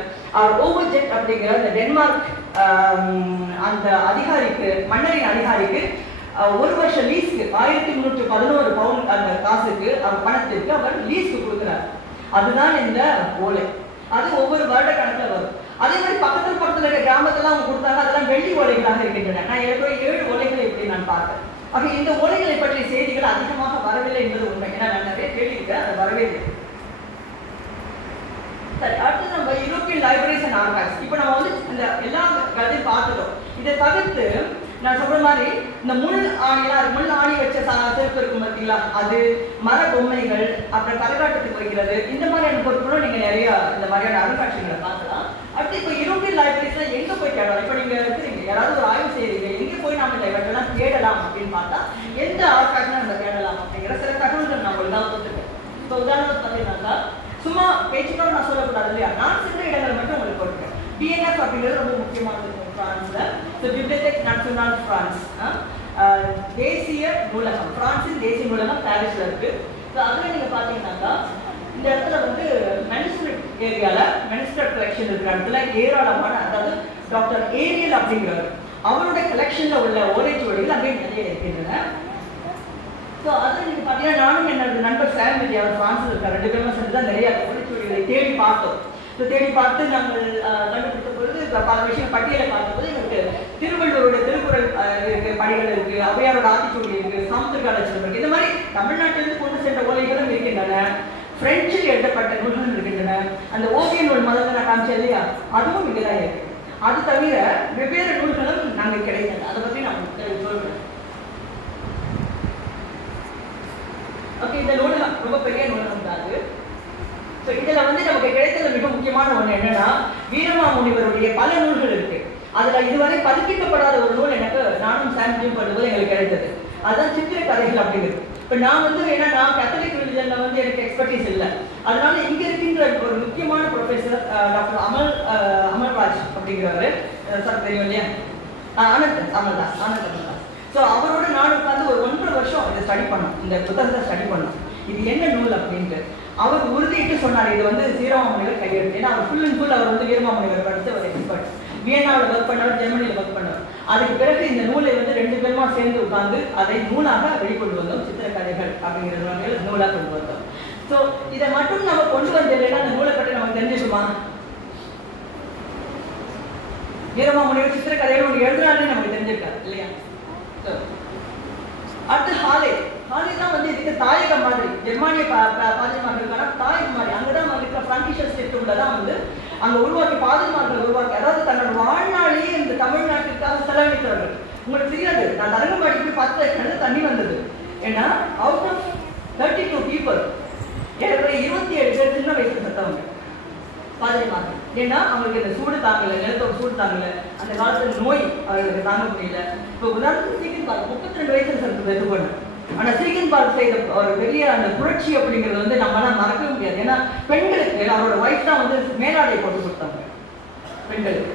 ஓவர்ஜெட் அப்படிங்கிற அந்த டென்மார்க் அந்த அதிகாரிக்கு, மன்னரின் அதிகாரிக்கு 1 வருஷம் லீஸ்க்கு 1311 பவுண்ட் அந்த காசுக்கு அவர் பணத்திற்கு அவர் லீஸ்க்கு கொடுக்கிறார். அதுதான் இந்த ஓலை. அது ஒவ்வொரு வருட கணக்கில் வரும். அதே மாதிரி பக்கத்துல இருக்க கிராமத்துல அவங்க கொடுத்தாங்க. அதெல்லாம் வெள்ளி ஓலைகளாக இருக்கின்றன. நான் 7 ஓலைகளை எப்படி நான் பார்த்தேன். அப்ப இந்த ஓலைகளை பற்றிய செய்திகள் அதிகமாக வரவில்லை என்பது உண்மை. ஏன்னா நான் நிறைய கேள்விக்கிறேன், அது வரவே இல்லை. சரி, அடுத்து நம்ம யூரோப்பியன் லைப்ரரிஸ் அண்ட் ஆர்கைவ்ஸ். இப்போ நம்ம வந்து இந்த எல்லா கதையும் பார்த்துட்டோம். இதை தவிர்த்து நான் சொல்ற மாதிரி இந்த முள் ஆணி வச்ச செருப்பு இருக்கும் பார்த்தீங்களா, அது மர பொம்மைகள், அப்புறம் கரகாட்டத்துக்கு வைக்கிறது, இந்த மாதிரியான பொருட்களும் நீங்க நிறைய இந்த மாதிரியான அருங்காட்சியங்களை பார்க்கலாம். அடுத்து இப்போ யூரோப்பியன் லைப்ரரிஸ்ல எங்க போய் தேடலாம்? இப்போ நீங்க இருக்கிறீங்க, யாராவது ஒரு ஆய்வு செய்யறீங்க, எங்க போய் நாம இவற்றெல்லாம் தேடலாம் அப்படின்னு பார்த்தா எந்த ஆர்கைவ்ல நம்ம தேடலாம் பேச்சுக்காக நான் சொல்லக்கூடாது இல்லையா, நான் சென்ற இடங்கள் மட்டும் உங்களுக்கு போட்டுருக்கேன். பிஎன்எஃப் அப்படிங்கிறது ரொம்ப முக்கியமானது பிரான்ஸ்ல. பிப்ளியோதெக் நேஷனல் பிரான்ஸ், தேசிய நூலகம், பிரான்சின் தேசிய நூலகம் பாரிஸ்ல இருக்கு. ஸோ அதில் நீங்கள் பார்த்தீங்கன்னாக்கா இந்த இடத்துல வந்து மெனிஸ்கிரிப்ட் ஏரியாவில் மெனிஸ்கிரிப்ட் கலெக்ஷன் இருக்கிற இடத்துல ஏராளமான, அதாவது டாக்டர் ஏரியல் அப்படிங்கிறவர் அவருடைய கலெக்ஷனில் உள்ள ஓலைச்சுவடிகள் அங்கே நிறைய இருக்கின்றன. ஸோ அதில் நீங்கள் பார்த்தீங்கன்னா நானும் என்னோட நண்பர் சாம் விஜய் அவர் பிரான்ஸில் இருக்கார், 2 பேரும் சேர்ந்து தான் நிறைய ஓலைச்சுவடிகளை தேடி பார்த்தோம். ஸோ தேடி பார்த்து நாங்கள் கண்டுபிடித்த பொழுது பல விஷயம் பட்டியலை பார்த்தபோது எங்களுக்கு திருவள்ளுவருடைய திருக்குறள் படிகள் இருக்குது, ஔவையாரோட ஆத்திச்சூடி இருக்குது, சாமுத்திரிகாலட்சணம் இருக்குது. இந்த மாதிரி தமிழ்நாட்டிலிருந்து கொண்டு சென்ற ஓலைகளும் இருக்கின்றன, பிரெஞ்சில் எழுதப்பட்ட நூல்களும் இருக்கின்றன. அந்த ஓவிய நூல் முதல்ல நான் காமிச்சேன் இல்லையா, அதுவும் இங்கே தான் இருக்கு. அது தவிர வெவ்வேறு நூல்களும் நாங்கள் கிடைத்தது, அதை பற்றி நான் சொல்கிறேன். ஓகே, இந்த நூலகம் ரொம்ப பெரிய நூலகம் தான் அது. ஸோ இதில் வந்து நமக்கு கிடைத்தது மிக முக்கியமான ஒன்று என்னன்னா, வீரமாமுனிவருடைய பல நூல்கள் இருக்கு. அதில் இதுவரை பதிப்பிக்கப்படாத ஒரு நூல் எனக்கு நானும் சாம்பிளிங் பண்ணும்போது எங்களுக்கு கிடைத்தது, அதுதான் சித்திர கதைகள் அப்படிங்கிறது. இப்போ நான் வந்து ஏன்னா நான் கத்தோலிக் ரிலிஜனில் வந்து எனக்கு எக்ஸ்பர்டீஸ் இல்லை, அதனால இங்கே இருக்கின்ற ஒரு முக்கியமான ப்ரொஃபஸர் டாக்டர் அமல்ராஜ் அப்படிங்கிறவர், சார் தெரியும் இல்லையா, ஆனந்த். ஸோ அவரோட நான் உட்காந்து ஒரு 1.5 வருஷம் இதை ஸ்டடி பண்ணோம், இந்த புத்தகத்தை ஸ்டடி பண்ணோம், இது என்ன நூல் அப்படின்ட்டு. அவர் உறுதிட்டு சொன்னார் இது வந்து வீரமாமுனிவர் கையெழுத்து. ஏன்னா அவர் ஃபுல் அண்ட் ஃபுல் அவர் வந்து வீரமாமுனிவர் படித்து ஒரு எக்ஸ்பர்ட், வியன்னாவில் ஒர்க் பண்ணவர், ஜெர்மனியில் ஒர்க் பண்ணவர். அதுக்கு பிறகு இந்த நூலை வந்து 2 பேருமா சேர்ந்து உட்கார்ந்து அதை நூலாக வெளிக்கொண்டு வந்தோம், சித்திரக்கதைகள் அப்படிங்கிற நூலாக கொண்டு வந்தோம். ஸோ இதை மட்டும் நம்ம கொண்டு வந்ததுன்னா அந்த நூலை பற்றி நமக்கு தெரிஞ்சுக்குமா? வீரமாமுனிவர் சித்திரக்கதைகள் ஒன்று எழுதுனாலே நமக்கு தெரிஞ்சிருக்காரு இல்லையா? அடுத்து ஹாலே தான் வந்து இதுக்கு தாயகம் மாதிரி, ஜெர்மானிய பாதிரிமார்களுக்கான தாயகம் மாதிரி. அங்கதான் இருக்கிற பிராங்கிஷர் ஸ்டேட்டுக்குள்ள தான் வந்து அங்க உருவாக்கி பாதிரிமார்கள் உருவாக்கி, அதாவது தன்னோட வாழ்நாளையே இந்த தமிழ்நாட்டிற்காக செலவழித்தவர்கள். உங்களுக்கு தெரியாது, நான் தரங்கம்பாடி போய் 10 கிணறு தண்ணி வந்தது. ஏன்னா அவுட் ஆஃப் 32 people ஏறக்குறைய 27 பேர் சின்ன வயசுல செத்தவங்க பாதிரிமார்கள். ஏன்னா அவங்களுக்கு இந்த சூடு தாங்கல, நிலத்தோட சூடு தாங்கல, அந்த காலத்துல நோய் அவர்களுக்கு தாங்க முடியல. இப்போ உதாரணத்துக்கு சீக்கிரம் பார்க்க 32 வயசுல செத்து போன. ஆனால் சீக்கிரம் பார்க் செய்த ஒரு பெரிய அந்த புரட்சி அப்படிங்கிறது வந்து நம்மளால மறக்கவே முடியாது. ஏன்னா பெண்களுக்கு அவரோட ஒய்ஃப் தான் வந்து மேலாடை போட்டு கொடுத்தாங்க பெண்களுக்கு.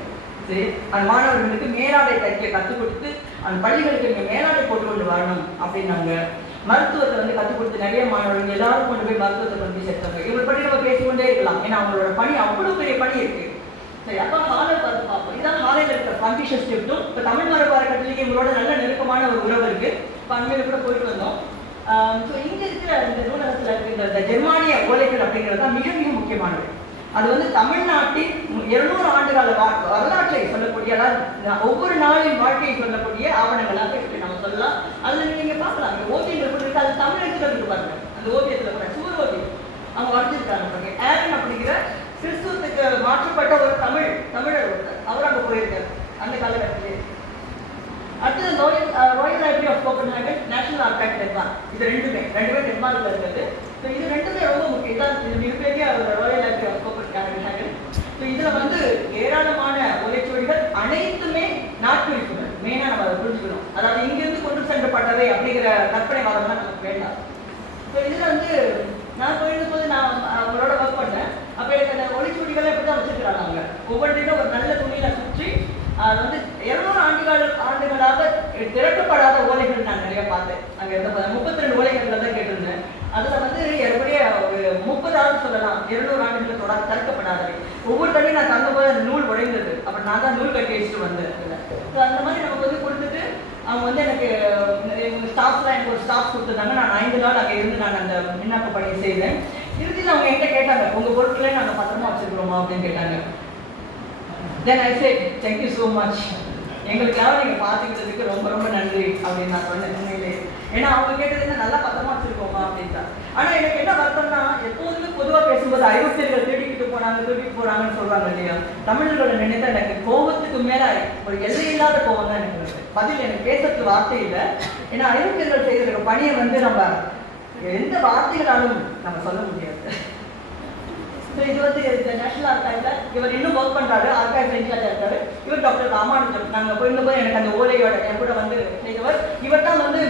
சரி, அந்த மாணவர்களுக்கு மேலாடை தைக்க கற்றுக் கொடுத்து அந்த பள்ளிகளுக்கு இங்கே மேலாடை போட்டு கொண்டு வரணும் அப்படின்னாங்க. மருத்துவத்தை வந்து கற்றுக் கொடுத்து நிறைய மாணவர்கள் எல்லாரும் கொண்டு போய் மருத்துவத்தை கொண்டு போய் சேர்த்தாங்க. இவங்களை பற்றி நம்ம பேசிக்கொண்டே இருக்கலாம், ஏன்னா அவங்களோட பணி அவ்வளோ பெரிய பணி இருக்கு. சரி, அப்போ ஹாலை பார்த்து பார்ப்போம். இதான் ஹாலையில் இருக்கிற பிராங்கிஷர் ஸ்டேட்டும் இப்போ தமிழ் மரபு அறக்கட்டளைக்கு இவங்களோட நல்ல நெருக்கமான ஒரு உறவு இருக்கு. இப்போ அங்கே கூட போயிட்டு வந்தோம். ஸோ இங்கே இருக்கிற இந்த நூலகத்தில் இருக்கிற இந்த ஜெர்மானிய ஓலைகள் அப்படிங்கிறது தான் மிக மிக முக்கியமானது. அது வந்து தமிழ்நாட்டின் 200 ஆண்டுகால வரலாற்றை சொல்லக்கூடிய, அதாவது ஒவ்வொரு நாளின் வாழ்க்கையை சொல்லக்கூடிய ஆவணங்களாக இருக்கு நம்ம சொல்லலாம். அதில் நீங்க பார்க்கலாம், ஓவியங்கள் கூட இருக்கு, அது தமிழகத்தில் இருக்கு பாருங்க. அந்த ஓவியத்தில் கூட சுவர் ஓவியம் அவங்க வரைஞ்சிருக்காங்க பாருங்க. ஏரன் அப்படிங்கிற கிறிஸ்துவத்துக்கு மாற்றப்பட்ட ஒரு தமிழர் ஒருத்தர், அவர் அங்கே போயிருக்காரு அந்த காலகட்டத்திலே. அடுத்தது royal library of Copenhagen, national archive Denmark. இது ரெண்டுமே டென்மார்க்ல இருக்கிறது. ஸோ இது ரெண்டுமே ரொம்ப முக்கியம். இதான் இது மிகப்பெரிய royal library of Copenhagen. So இதில் வந்து ஏராளமான ஓலைச்சுவடிகள் அனைத்துமே நாட்குறிப்புகள். மெயினாக நம்ம அதை புரிஞ்சுக்கணும். அதாவது இங்கிருந்து கொண்டு சென்றப்பட்டவை அப்படிங்கிற கற்பனை வாதம்லாம் நமக்கு வேண்டாம். ஸோ இதில் வந்து நான் போயிருந்தபோது நான் அவங்களோட ஒர்க் பண்ணேன். அப்போ எனக்கு அந்த ஒளிச்சுவடிகளை எப்படி தான் வச்சுருக்கிறாங்க. அவங்க ஒவ்வொன்றையும் ஒரு நல்ல துணியில் சுற்றி அது வந்து 200 ஆண்டுகளாக திறக்கப்படாத ஓலைகள் நான் நிறைய பார்த்தேன். அங்கே இருந்த 32 ஓலைகள் தான் கேட்டிருந்தேன். அதில் வந்து ஏற்படைய ஒரு 30 சொல்லலாம் 200 ஆண்டுகள் தொடர் திறக்கப்படாதவை. ஒவ்வொரு தடையும் நான் தங்கும்போது அந்த நூல் உடைந்தது. அப்புறம் நான் தான் நூல் கட்டி வச்சுட்டு வந்தேன். ஸோ அந்த மாதிரி நமக்கு வந்து கொடுத்துட்டு அவங்க வந்து எனக்கு ஸ்டாஃப்லாம் எனக்கு ஒரு ஸ்டாஃப் கொடுத்துருந்தாங்க. நான் 5 நாள் அங்கே இருந்து நான் அந்த விண்ணப்ப பணி செய்தேன். இறுதியில் அவங்க என்கிட்ட கேட்டாங்க, உங்கள் பொருட்களே நாங்கள் பத்திரமா வச்சுருக்கிறோமா அப்படின்னு கேட்டாங்க. தென் ஐ said thank you so much, எங்களுக்காக நீங்கள் பார்த்துக்கிட்டதுக்கு ரொம்ப ரொம்ப நன்றி அப்படின்னு நான் சொன்னேன் உண்மையிலே. ஏன்னா அவங்க கேட்டது நல்லா பத்திரமா வச்சுருக்கோமா அப்படின்ட்டா. ஆனால் எனக்கு என்ன வருத்தம்னா, எப்போதுமே பொதுவாக பேசும்போது ஐரோப்பியர்கள் திருடிக்கிட்டு போகிறாங்கன்னு சொல்கிறாங்க இல்லையா. தமிழர்களை நினைத்தா எனக்கு கோபத்துக்கு மேலே ஒரு எல்லையில்லாத கோபம் தான் எனக்கு வருது. பதில் எனக்கு பேசுறதுக்கு வார்த்தை இல்லை. ஏன்னா ஐரோப்பியர்கள் செய்கிற பணியை வந்து நம்ம எந்த வார்த்தைகளாலும் நம்ம சொல்ல முடியாது. ஸோ இது வந்து இந்த நேஷனல் ஆர்கைவ்ல இவர் இன்னும் ஒர்க் பண்ணுறாரு, ஆர்கைவ் இன்சார்ஜாக இருக்காரு. இவர் டாக்டர் ராமானுஜம். நாங்கள் போயிருந்தபோது எனக்கு அந்த ஓலையோட என் கூட வந்து செய்தவர். இவர் தான் வந்து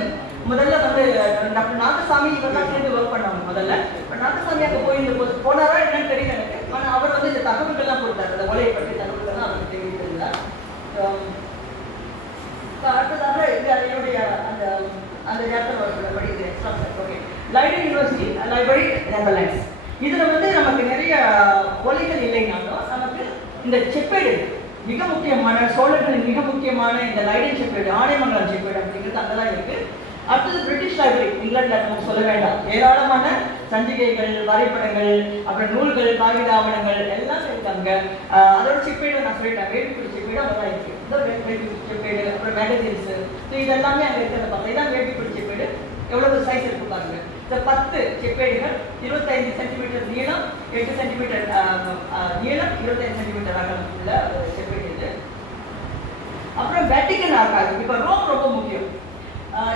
முதல்ல வந்து டாக்டர் நாகசாமி இவர் தான் சேர்ந்து ஒர்க் பண்ணாங்க முதல்ல. பட் நாகசாமி அங்கே போனாரா என்னன்னு தெரியல எனக்கு. ஆனால் அவர் வந்து இந்த தகவல்கள்லாம் கொடுத்தார், அந்த ஓலையை பற்றிய தகவல்கள்லாம் அவருக்கு தெரிவித்திருந்தார். அடுத்ததாக இது என்னுடைய அந்த அந்த இடத்துல படிக்குது extra. Okay, லைடன் university library Netherlands. இதில் வந்து நமக்கு நிறைய ஒலைகள் இல்லைனாலும் நமக்கு இந்த செப்பேடு மிக முக்கியமான, சோழர்களின் மிக முக்கியமான இந்த லைடன் செப்பேடு, ஆனைமங்கலம் செப்பேடு அப்படிங்கிறது அங்கெல்லாம் இருக்கு. அடுத்தது பிரிட்டிஷ் லைப்ரரி, இங்கிலாந்துல நமக்கு சொல்ல வேண்டாம், ஏராளமான சஞ்சிகைகள், வரைபடங்கள், அப்புறம் நூல்கள், காகித ஆவணங்கள் எல்லாம் இருக்காங்க. அதோட செப்பேடு நான் சொல்லிட்டேன், வேட்டிக்குடி செப்பேடு அங்கே தான் இருக்கு. வேட்டிக்குடி செப்பேடு, அப்புறம் மேகசின்ஸ், இது எல்லாமே அங்கே இருக்கிறத பார்த்தா இதான் வேட்டிக்குடி செப்பேடு. எவ்வளவு சைஸ் இருக்கு பாருங்க. இந்த 10 செப்பேடுகள் 25 சென்டிமீட்டர் நீளம், 8 சென்டிமீட்டர் நீளம், 25 சென்டிமீட்டர் அகலம் உள்ள செப்பேடு இது. அப்புறம் வேட்டிக்கன் ஆர்காய்வ். இப்போ ரோம் ரொம்ப முக்கியம்.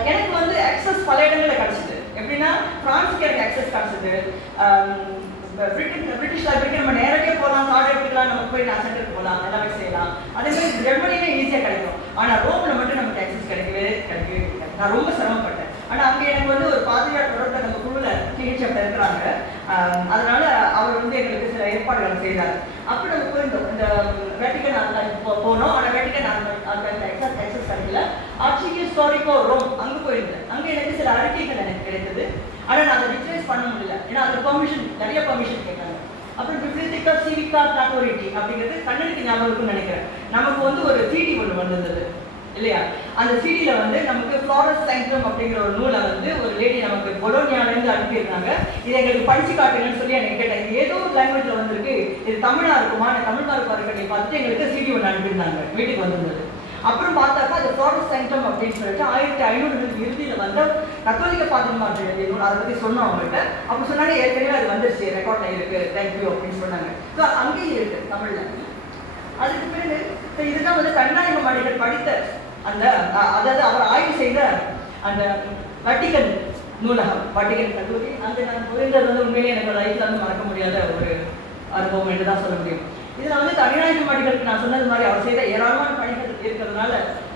எனக்கு வந்து அக்சஸ் பல இடங்களில் கிடச்சிது. எப்படின்னா பிரான்ஸுக்கு எனக்கு அக்சஸ் கிடச்சிது. பிரிட்டிஷ் லைப்ரரிக்கு நம்ம நேரடியாக போகலாம், கார்டு எடுத்துக்கலாம், நம்ம போய் நான் சென்டருக்கு போகலாம், எல்லாமே செய்யலாம். அதே மாதிரி ஜெர்மனிலே ஈஸியாக கிடைக்கும். ஆனால் ரோமில் மட்டும் நமக்கு அக்சஸ் கிடைக்கவே நான் ரொம்ப சிரமப்பட்டேன். ஆனால் அங்கே எனக்கு வந்து ஒரு பாதுகாப்பு தொடர்பு நம்ம குழுவில் டிஹெச்எஃப் இருக்கிறாங்க. அதனால அவர் வந்து எங்களுக்கு சில ஏற்பாடுகளை செய்தார். அப்போ நம்ம போயிருந்தோம், இந்த வேட்டிக்கன் ஆர்காய்வ் போனோம். ஆனால் வேட்டிக்கன் ஆர்காய்வ் அக்சஸ் கிடைக்கல. ஆர்ச்சிவ் ஹிஸ்டாரிக்கோ ரோம் அங்கே போயிருந்தேன். அங்கே எனக்கு சில அறிக்கைகள் எனக்கு கிடைத்தது. ஆனால் நான் அதை ரிட்ரைஸ் பண்ண முடியல, ஏன்னா அது பெர்மிஷன், நிறைய பெர்மிஷன் கேட்டாங்க. அப்புறம் பிப்ளித்திகா சிவிகா காட்டோரிட்டி அப்படிங்கிறது கண்ணனுக்கு ஞாபகம் நினைக்கிறேன். நமக்கு வந்து ஒரு சிடி ஒன்று வந்திருந்தது இல்லையா? அந்த சிடியில் வந்து நமக்கு ஃப்ளாரஸ் சைன்ட்ரம் அப்படிங்கிற ஒரு நூலை வந்து ஒரு லேடி நமக்கு பொலோனியாலேருந்து அனுப்பியிருந்தாங்க. இதை எங்களுக்கு படிச்சு காட்டுங்கன்னு சொல்லி எனக்கு கேட்டேன். இது ஏதோ ஒரு லாங்குவேஜில் வந்திருக்கு, இது தமிழாக இருக்குமா, தமிழ்நாடு இருக்கட்டும் பார்த்துட்டு எங்களுக்கு சிடி ஒன்று அனுப்பியிருந்தாங்க, வீட்டுக்கு வந்திருந்தது. அப்புறம் பார்த்தாக்கா அது ஃப்ளாரஸ் சைன்ட்ரம் அப்படின்னு சொல்லிட்டு 1500 இறுதியில் வந்த கத்தோலிக்க பாதிரிமார்கள் எழுதிய நூல். அதை பற்றி சொன்னோம் அவங்கள்ட்ட. அப்போ சொன்னாங்க ஏற்கனவே அது வந்துருச்சு, ரெக்கார்டில் இருக்கு, தேங்க்யூ அப்படின்னு சொன்னாங்க. ஸோ அங்கேயும் இருக்கு தமிழில். அதுக்கு பிறகு இதுதான் வந்து கருணாநிதி மாடிகள் படித்த அந்த, அதாவது அவர் ஆய்வு செய்த அந்த வட்டிகன் நூலகம், வட்டிகன் கல்லூரி. அந்த நான் புரிந்தது வந்து உண்மையிலே எனக்கு லைஃப்ல வந்து மறக்க முடியாத ஒரு அனுபவம் என்று தான் சொல்ல முடியும். இதில் வந்து கருணாநிதி மாடிகளுக்கு நான் சொன்னது மாதிரி அவர் செய்த ஏராளமான பணிகள் இருக்கிறதுனால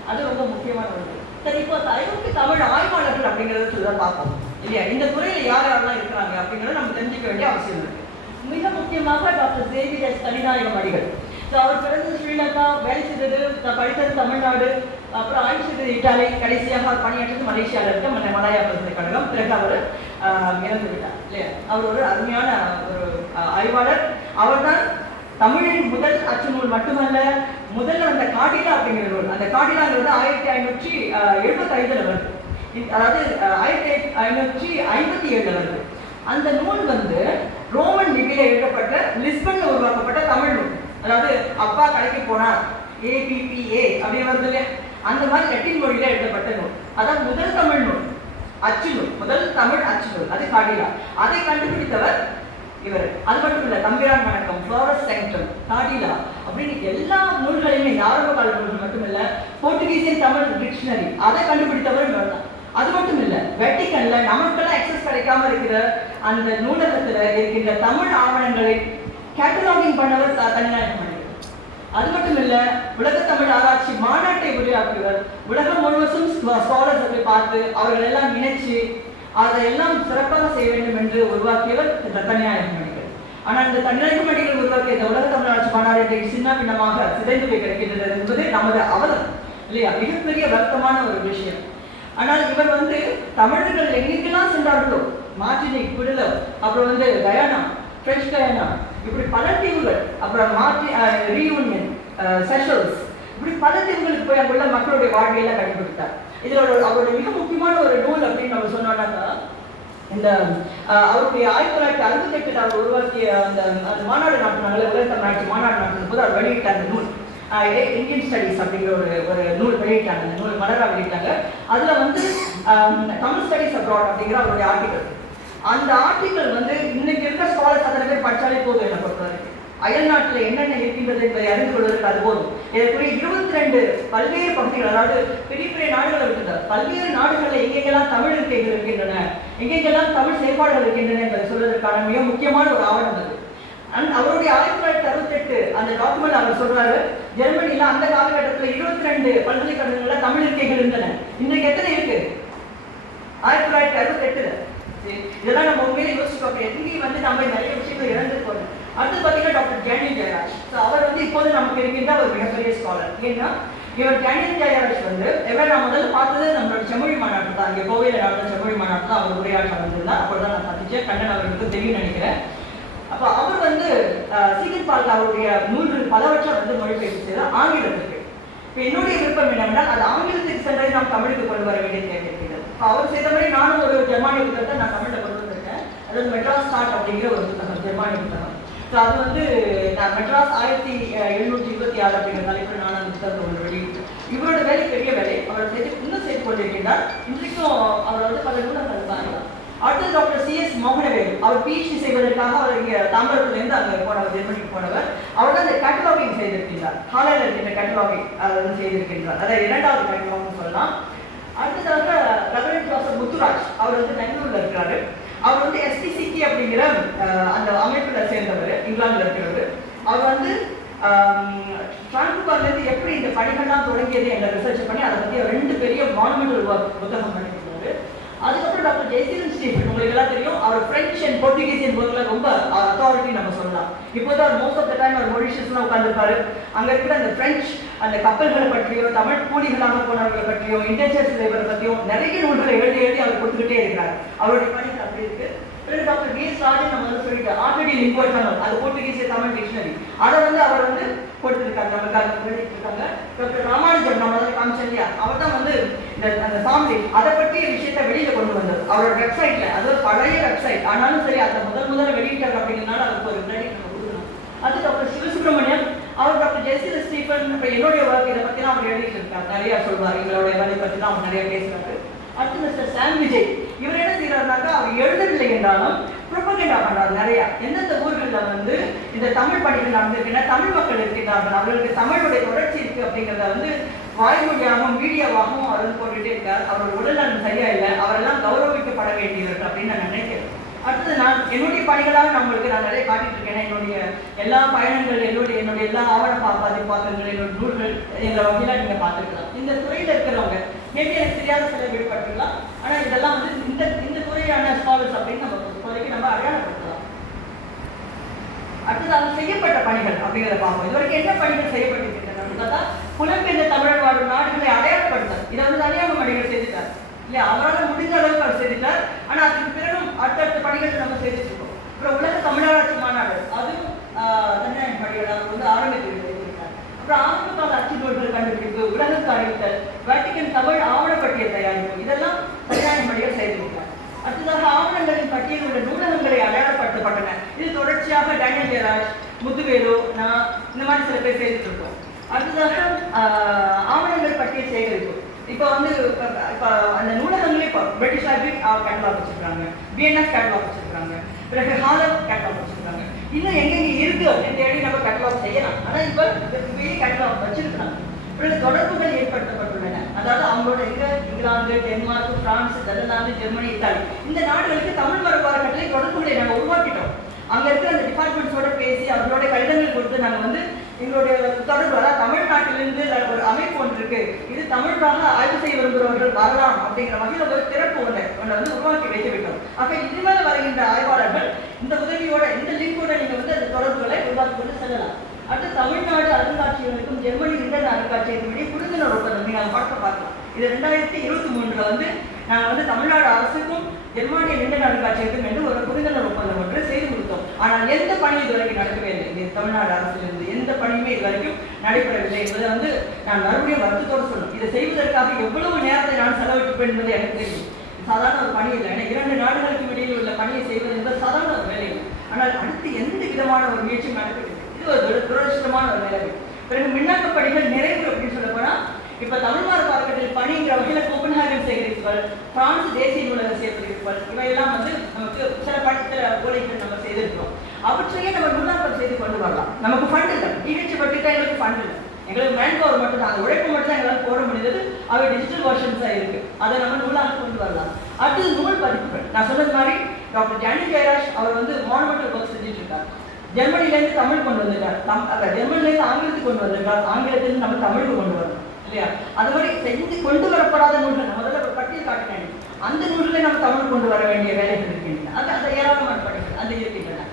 அது ரொம்ப முக்கியமான ஒன்று. சரி, இப்போ ஐரோப்பிய தமிழ் ஆய்வாளர்கள் அப்படிங்கிறத சொல்ல பார்ப்போம் இல்லையா? இந்த துறையில் யார் யாரெல்லாம் இருக்கிறாங்க அப்படிங்கிறத நம்ம தெரிஞ்சுக்க வேண்டிய அவசியம் இருக்கு. மிக முக்கியமாக டாக்டர் சேவியர் தனிநாயகம் அடிகள். ஸோ அவர் பிறந்து ஸ்ரீலங்கா, வேலை செய்தது, படித்தது தமிழ்நாடு, அப்புறம் ஆய்வு செய்தது இட்டாலி, கடைசியாக அவர் பணியாற்றது மலேசியாவில் இருக்க மலாயா பல்கலைக்கழகம். பிறகு அவர் இறந்து விட்டார் இல்லையா? அவர் ஒரு அருமையான ஒரு ஆய்வாளர். அவர் தான் தமிழின் முதல் அச்சு நூல் மட்டுமல்ல, முதல்ல வந்த காடிலா அப்படிங்கிற நூல், அந்த காடிலாங்கிறது 1575 வருது, அதாவது 1557 வருது. அந்த நூல் வந்து ரோமன் லிபியில எழுதப்பட்ட, லிஸ்பன்ல உருவாக்கப்பட்ட தமிழ் நூல். அதாவது அப்பா கடைக்கு போனா APPA அப்படின்னு வருது இல்லையா? அந்த மாதிரி லட்டின் மொழியில எழுதப்பட்ட நூல். அதான் முதல் தமிழ் நூல், அச்சு நூல், முதல் தமிழ் அச்சு நூல். அது காடிலா. அதை கண்டுபிடித்தவர் இவர். அது மட்டும் இல்லை, தம்பிரான் வணக்கம், ஃப்ளாரஸ் சைன்ட்ரம், காடிலா அப்படின்னு எல்லா நூல்களையுமே, ஆரம்ப கால நூல்கள் மட்டும் இல்லை, போர்ச்சுகீசியன் தமிழ் டிக்ஷனரி அதை கண்டுபிடித்தவர் இவர் தான். அது மட்டும் இல்லை, வெட்டிக்கன்ல நமக்கெல்லாம் அக்சஸ் கிடைக்காம இருக்கிற அந்த நூலகத்தில் இருக்கின்ற தமிழ் ஆவணங்களை கேட்டலாகிங் பண்ணவர் தனிநாயகம் அடிகள். அது மட்டும் இல்லை, உலக தமிழ் ஆராய்ச்சி மாநாட்டை உருவாக்குவர். உலகம் முழுவதும் ஸ்காலர்ஸை பார்த்து அவர்கள் எல்லாம் இணைச்சு அதையெல்லாம் சிறப்பாக செய்ய வேண்டும் என்று உருவாக்கியவர் தனிநாயகம் அடிகள். ஆனால் இந்த தனிநாயகம் அடிகள் உருவாக்கிய இந்த உலக தமிழ் ஆராய்ச்சி மாநாடு இன்றைக்கு சின்ன பின்னமாக சிதைந்து போய் கிடைக்கின்றது என்பது நமது அவலம் இல்லையா? மிகப்பெரிய வருத்தமான ஒரு விஷயம். ஆனால் இவர் வந்து தமிழர்கள் எங்கெங்கெல்லாம் சென்றார்களோ, மார்டினிக், குடிலோ, அப்புறம் வந்து கயானா, பிரெஞ்சு கயானா, இப்படி பல தீவுகள், அப்புறம் ரீயூனியன், செஷல்ஸ், இப்படி பல தீவுகளுக்கு போய் அங்குள்ள மக்களுடைய வாழ்க்கையெல்லாம் கண்டுபிடித்தார். இதில் அவருடைய மிக முக்கியமான ஒரு நூல் அப்படின்னு நம்ம சொன்னோம்னாக்கா, இந்த அவருடைய 1968 அவர் உருவாக்கிய அந்த மாநாடு நாட்டினால, உலக தமிழ் மாநாடு நாட்டின் போது அவர் வெளியிட்ட அந்த நூல் இந்தியன் ஸ்டடீஸ் அப்படிங்கிற ஒரு நூல் வெளியிட்டாங்க. அந்த நூல் மலரா வெளியிட்டாங்க. அதுல வந்து தமிழ் ஸ்டடீஸ் அப்ராட் அப்படிங்கிற அவருடைய ஆர்டிகல். அந்த ஆர்டிகல் வந்து இன்னைக்கு இருக்க ஸ்காலர்ஸ் அத்தனை பேர் படிச்சாலே போதும். என்ன பொறுத்தவரைக்கும் அயல் நாட்டில் என்னென்ன இருக்கின்றது என்பதை அறிந்து கொள்வதற்கு அது போதும். இதற்குரிய 22 பல்வேறு பகுதிகள், அதாவது பெரிய பெரிய நாடுகள் இருக்கின்றன, பல்வேறு நாடுகளில் எங்கெங்கெல்லாம் தமிழ் இருக்கைகள் இருக்கின்றன, எங்கெங்கெல்லாம் தமிழ் செயல்பாடுகள் இருக்கின்றன என்பதை சொல்வதற்கான மிக முக்கியமான ஒரு ஆவணம் அது. அவருடைய 1968 அந்த டாக்குமெண்ட் அவர் சொல்றாரு, ஜெர்மனியில அந்த காலகட்டத்தில் 22 பல்கலைக்கழகங்கள்ல தமிழ் இருக்கைகள் இருந்தன. இன்றைக்கு எத்தனை இருக்கு? 1968. இதெல்லாம் நம்ம உண்மையிலே யோசிச்சு டாக்டர் எதுங்கி வந்து நம்ம நிறைய விஷயங்கள் இழந்துருக்கோம். அடுத்து பார்த்தீங்கன்னா டாக்டர் ஜேனியல் ஜெயராஜ். ஸோ அவர் வந்து இப்போது நமக்கு இருக்கின்ற ஒரு மிகப்பெரிய ஸ்காலர். ஏன்னா இவர் ஜேனியல் ஜெயராஜ் வந்து எவர் நான் முதல்ல பார்த்தது நம்மளோட செம்மொழி மாநாட்டு தான். இங்கே கோவையில் நடந்த செம்மொழி மாநாட்டு தான் அவர் உரையாற்ற வந்திருந்தார். அப்போதான் நான் சந்திச்சேன். கண்ணன் அவர்களுக்கு தெரியும் நினைக்கிறேன். அப்போ அவர் வந்து சீக்கிரம் பால் அவருடைய நூல்கள் பலவற்றை வந்து மொழிபெயர்ப்பு செய்து ஆங்கிலத்துக்கு. இப்போ என்னுடைய விருப்பம் என்னவென்றால் அது ஆங்கிலத்துக்கு சென்றதை நாம் தமிழுக்கு கொண்டு வர வேண்டிய தேவை இருக்கிறது. அவர் செய்த மாதிரி நானும் ஒரு ஜெர்மானிய புத்தகத்தை நான் தமிழில் கொண்டு வந்திருக்கேன். அதாவது மெட்ராஸ் ஸ்டார்ட் அப்படிங்கிற ஒரு புத்தகம், ஜெர்மானிய புத்தகம். ஸோ அது வந்து நான் மெட்ராஸ் 1726 அப்படிங்கிற தலைப்பில் நான் அந்த புத்தகத்தை ஒன்று வெளியிட்டேன். இவரோட வேலை பெரிய வேலை. அவர் இன்னும் செய்து கொண்டிருக்கின்றார். இன்றைக்கும் அவர் வந்து பல நூலகங்கள் பாருங்கள். அடுத்தது டாக்டர் CS மோகனவேல். அவர் PhD செய்வதற்காக அவர் இங்கே தாம்பரத்துலேருந்து அங்கே போனவர், ஜெர்மனிக்கு போனவர். அவர் தான் இந்த கேட்டலாகிங் செய்திருக்கின்றார். ஹாலையில் இருக்கின்ற கேட்டலாகிங் அதை வந்து செய்திருக்கின்றார். அதாவது 2வது கேட்டலாக்னு சொல்லலாம். அடுத்ததாக ரெவரண்ட் டாக்டர் முத்துராஜ். அவர் வந்து பெங்களூரில் இருக்கிறாரு. அவர் வந்து SPCK அப்படிங்கிற அந்த அமைப்பில் சேர்ந்தவர், இங்கிலாந்தில் இருக்கிறவர். அவர் வந்து பிரான்குபார்லேருந்து எப்படி இந்த பணிகள்லாம் தொடங்கியது என்ற ரிசர்ச் பண்ணி அதை பற்றி 2 பெரிய மானுமெண்டல் ஒர்க் புத்தகம் பண்ணியிருக்கிறாரு. அதுக்கப்புறம் டாக்டர் ஜெய்சீலன் ஸ்டீஃபன், உங்களுக்கு எல்லாம் தெரியும். அவர் பிரெஞ்சு அண்ட் போர்ச்சுகீசியன் ஒர்க்ல ரொம்ப அத்தாரிட்டி நம்ம சொல்லலாம். இப்போதான் மோஸ்ட் ஆஃப் த டைம் அவர் மொரிஷியஸ்லாம் உட்காந்துருப்பாரு. அங்கே இருக்கிற அந்த பிரெஞ்சு அந்த கப்பல்களை பற்றியோ, தமிழ் கூலிகளாக போனவர்களை பற்றியோ, இன்டென்ஷன்ஸ் லேபரை பற்றியோ நிறைய நூல்களை எழுதி அவர் கொடுத்துக்கிட்டே இருக்கிறார். அவருடைய பணிகள் அப்படி இருக்கு. டாக்டர் VS ராஜன் நம்ம வந்து சொல்லிட்டார். ஆல்ரெடி லிங்குவல் தமிழ், அது போர்ச்சுகீசிய தமிழ் டிக்ஷனரி, அதை வந்து அவர் வந்து கொடுத்துருக்காங்க, நமக்கு எழுதிட்டு இருக்காங்க. டாக்டர் ராமானுஜம் நம்ம வந்து காமிச்சல்லையா, அவர் தான் வந்து அந்த ஃபேமிலி அதை பற்றிய விஷயத்தை வெளியில கொண்டு வந்தார் அவரோட வெப்சைட்ல. அது ஒரு பழைய வெப்சைட் ஆனாலும் சரி, அதை முதல்ல வெளியிட்டார் அப்படிங்கிறனால அதுக்கு ஒரு கிரெடிட் நம்ம கொடுக்கணும். அது டாக்டர் சிவசுப்ரமணியம். அவர் டாக்டர் ஜெய்சீலன் ஸ்டீஃபன் இப்போ என்னுடைய ஒர்க் இதை பற்றிலாம் அவர் எழுதிட்டு இருக்காரு. நிறைய சொல்வார், எங்களுடைய வேலை பற்றி தான் அவர் நிறைய பேசுறாரு. அடுத்து மிஸ்டர் சாம் விஜய். இவர் என்ன செய்யறாருனாக்கா, அவர் எழுதவில்லை என்றாலும் ப்ரொபகண்டா பண்றாரு நிறைய. எந்தெந்த ஊர்களில் வந்து இந்த தமிழ் பணிகள் நடந்திருக்கின்ற தமிழ் மக்கள் இருக்கின்றார்கள், அவர்களுக்கு தமிழுடைய தொடர்ச்சி இருக்கு அப்படிங்கிறத வந்து வாய்மொழியாகவும் மீடியாவாகவும் அவர் போட்டுட்டே இருக்கார். அவரோட உடல்நலம் சரியா இல்லை, அவரெல்லாம் கௌரவிக்கப்பட வேண்டியவர்கள் அப்படின்னு நான் நினைக்கிறேன். அடுத்தது நான் என்னுடைய பணிகளாக நம்மளுக்கு நான் நிறைய காட்டிட்டு இருக்கேன். என்னுடைய எல்லா பயணங்கள், என்னுடைய எல்லா ஆவண பாத்திரங்கள், என்னோட நூல்கள் என்ற வகையில நீங்க பார்த்துக்கலாம். இந்த துறையில இருக்கிறவங்க மேபி எனக்கு தெரியாத சில விடுபட்டுக்கலாம். ஆனால் இதெல்லாம் வந்து இந்த துறையான ஸ்காலர்ஸ் அப்படின்னு நம்ம இப்போதைக்கு நம்ம அடையாளப்படுத்தலாம். அடுத்ததாக செய்யப்பட்ட பணிகள் அப்படிங்கிறத பார்ப்போம். இது வரைக்கும் என்ன பணிகள் செய்யப்பட்டிருக்கின்றன அப்படின்னு பார்த்தா, புலம்பெயர்ந்த தமிழர் வாழும் நாடுகளை அடையாளப்படுத்த இதை வந்து தனியாக மனிதர் செய்துட்டார் இல்லையா. அவரால் முடிந்த அளவுக்கு அவர் செய்துட்டார். ஆனால் அதுக்கு பிறகும் அடுத்தடுத்த பணிகள் நம்ம செய்துட்டு இருக்கோம். அப்புறம் உலக தமிழராட்சி மாநாடு, அதுவும் தனியாக பணிகள் அவர் வந்து ஆரம்பித்து வைத்திருக்கார். அப்புறம் ஆரம்பகால அச்சு நூல்கள் கண்டுபிடிப்பு, உலகக்கு அறிவித்தல், வேட்டிக்கன் தமிழ் ஆவணப்பட்டியல் தயாரிப்பு, இதெல்லாம் தனியாக பணிகள் செய்திருக்கிறார். அடுத்ததாக ஆவணங்களின் பட்டியல் உள்ள நூலகங்களை அடையாளப்படுத்தப்பட்டன. இது தொடர்ச்சியாக டேனியல் ஜெயராஜ், முத்துவேலு, நான் இந்த மாதிரி சில பேர் செய்துட்டு இருக்கோம். அடுத்ததாக ஆவணங்கள் பட்டியல் சேகரிப்பு. இப்போ வந்து இப்போ அந்த நூலகங்களே இப்போ பிரிட்டிஷ் லைப்ரரி கேட்டலாக் வச்சுருக்காங்க, BNF கேட்டலாக் வச்சுருக்காங்க, பிறகு ஹாலர் கேட்டலாக் வச்சுருக்காங்க. இன்னும் எங்கெங்கே இருக்கு அப்படின்னு தேடி நம்ம கேட்டலாக் செய்யலாம். ஆனால் இப்போ கேட்டலாக் வச்சிருக்கிறாங்க. பிறகு தொடர்புகள் ஏற்படுத்தப்பட்டுள்ளன. அதாவது அவங்களோட England, Denmark, France, Netherlands, Germany, Italy இந்த நாடுகளுக்கு தமிழ் மரபார கட்டளை தொடர்புகளை நாங்கள் உருவாக்கிட்டோம். அங்கே இருக்கிற அந்த டிபார்ட்மெண்ட்ஸோட பேசி அவர்களோட கடிதங்கள் கொடுத்து நாங்கள் வந்து எங்களுடைய தொடர்பு, அதாவது தமிழ்நாட்டிலிருந்து ஒரு அமைப்பு ஒன்று இருக்கு, இது தமிழுக்காக ஆய்வு செய்ய விரும்புகிறவர்கள் வரலாம் அப்படிங்கிற வகையில் ஒரு திறப்பு ஒன்றை வந்து உருவாக்கி வைத்து விட்டோம். ஆக இனிமேல் வருகின்ற ஆய்வாளர்கள் இந்த உதவியோட, இந்த லிங்கோட நீங்கள் வந்து அந்த தொடர்புகளை உருவாக்கி கொண்டு செல்லலாம். அடுத்து தமிழ்நாடு அருங்காட்சியகங்களுக்கும் ஜெர்மனி இந்தியன் அருங்காட்சியகத்தினுடைய புரிந்துணர்வு ஒப்பந்தம் நீங்கள் பார்க்கலாம். இது 2023 வந்து நாங்கள் வந்து தமிழ்நாடு அரசுக்கும் ஜெர்மானிய இந்தியன் அருங்காட்சியகத்துக்கும் என்று ஒரு புரிந்துணர்வு ஒப்பந்தம் ஒன்று செய்து கொடுத்தோம். ஆனால் எந்த பணியும் இது வரைக்கும் நடக்கவே இல்லை. இது தமிழ்நாடு அரசிலிருந்து எந்த பணியுமே இது வரைக்கும் நடைபெறவில்லை என்பதை வந்து நான் மறுபடியும் வருத்தத்தோடு சொல்லணும். இதை செய்வதற்காக எவ்வளவு நேரத்தை நான் செலவிட்டிருப்பேன் என்பது எனக்கு தெரியும். சாதாரண ஒரு பணி இல்லை. ஏன்னா 2 நாடுகளுக்கு இடையில் உள்ள பணியை செய்வது என்பது சாதாரண ஒரு வேலை. ஆனால் அடுத்து எந்த விதமான ஒரு முயற்சியும் நடக்கவில்லை. இது ஒரு துரதிருஷ்டமான ஒரு நிலைமை. பிறகு மின்னாக்க பணிகள் நிறைவு அப்படின்னு சொல்ல போனா, இப்ப தமிழ் மரபாக்கத்தில் பணிங்கிற வகையில கோப்பன்ஹாகன் சேகரிப்புகள், பிரான்ஸ் தேசிய நூலக சேகரிப்புகள், இவையெல்லாம் வந்து நமக்கு சில உழைகள் நம்ம செய்திருக்கிறோம். அவற்றையே நம்ம நூலாக்கம் செய்து கொண்டு வரலாம். நமக்கு ஃபண்ட் இல்லை, டிஹெச் பட்டுதான் எங்களுக்கு ஃபண்ட் இல்லை, எங்களுக்கு மேன் பவர் மட்டும் தான், அந்த உழைப்பு மட்டும் தான் எங்களால் போட முடிந்தது. அவை டிஜிட்டல் வெர்ஷன்ஸாக இருக்கு, அதை நம்ம நூலாக கொண்டு வரலாம். அடுத்தது நூல் பதிப்புகள். நான் சொன்னது மாதிரி டாக்டர் ஜேனியல் ஜெயராஜ் அவர் வந்து மானுமெண்டல் ஒர்க் செஞ்சுட்டு இருக்கார். ஜெர்மனிலேருந்து தமிழ் கொண்டு வந்துட்டார், ஜெர்மனிலேருந்து ஆங்கிலத்துக்கு கொண்டு வந்துட்டார், ஆங்கிலத்திலிருந்து நம்ம தமிழுக்கு கொண்டு வரணும் இல்லையா. அது மாதிரி செஞ்சு கொண்டு வரப்படாத நூல்கள் நான் முதல்ல ஒரு பட்டியல் காட்டினேன். அந்த நூல்களை நம்ம தமிழ் கொண்டு வர வேண்டிய வேலைகள் இருக்கின்றன. அது அந்த ஏராளமான பணிகள். அதில் இருக்கின்றன.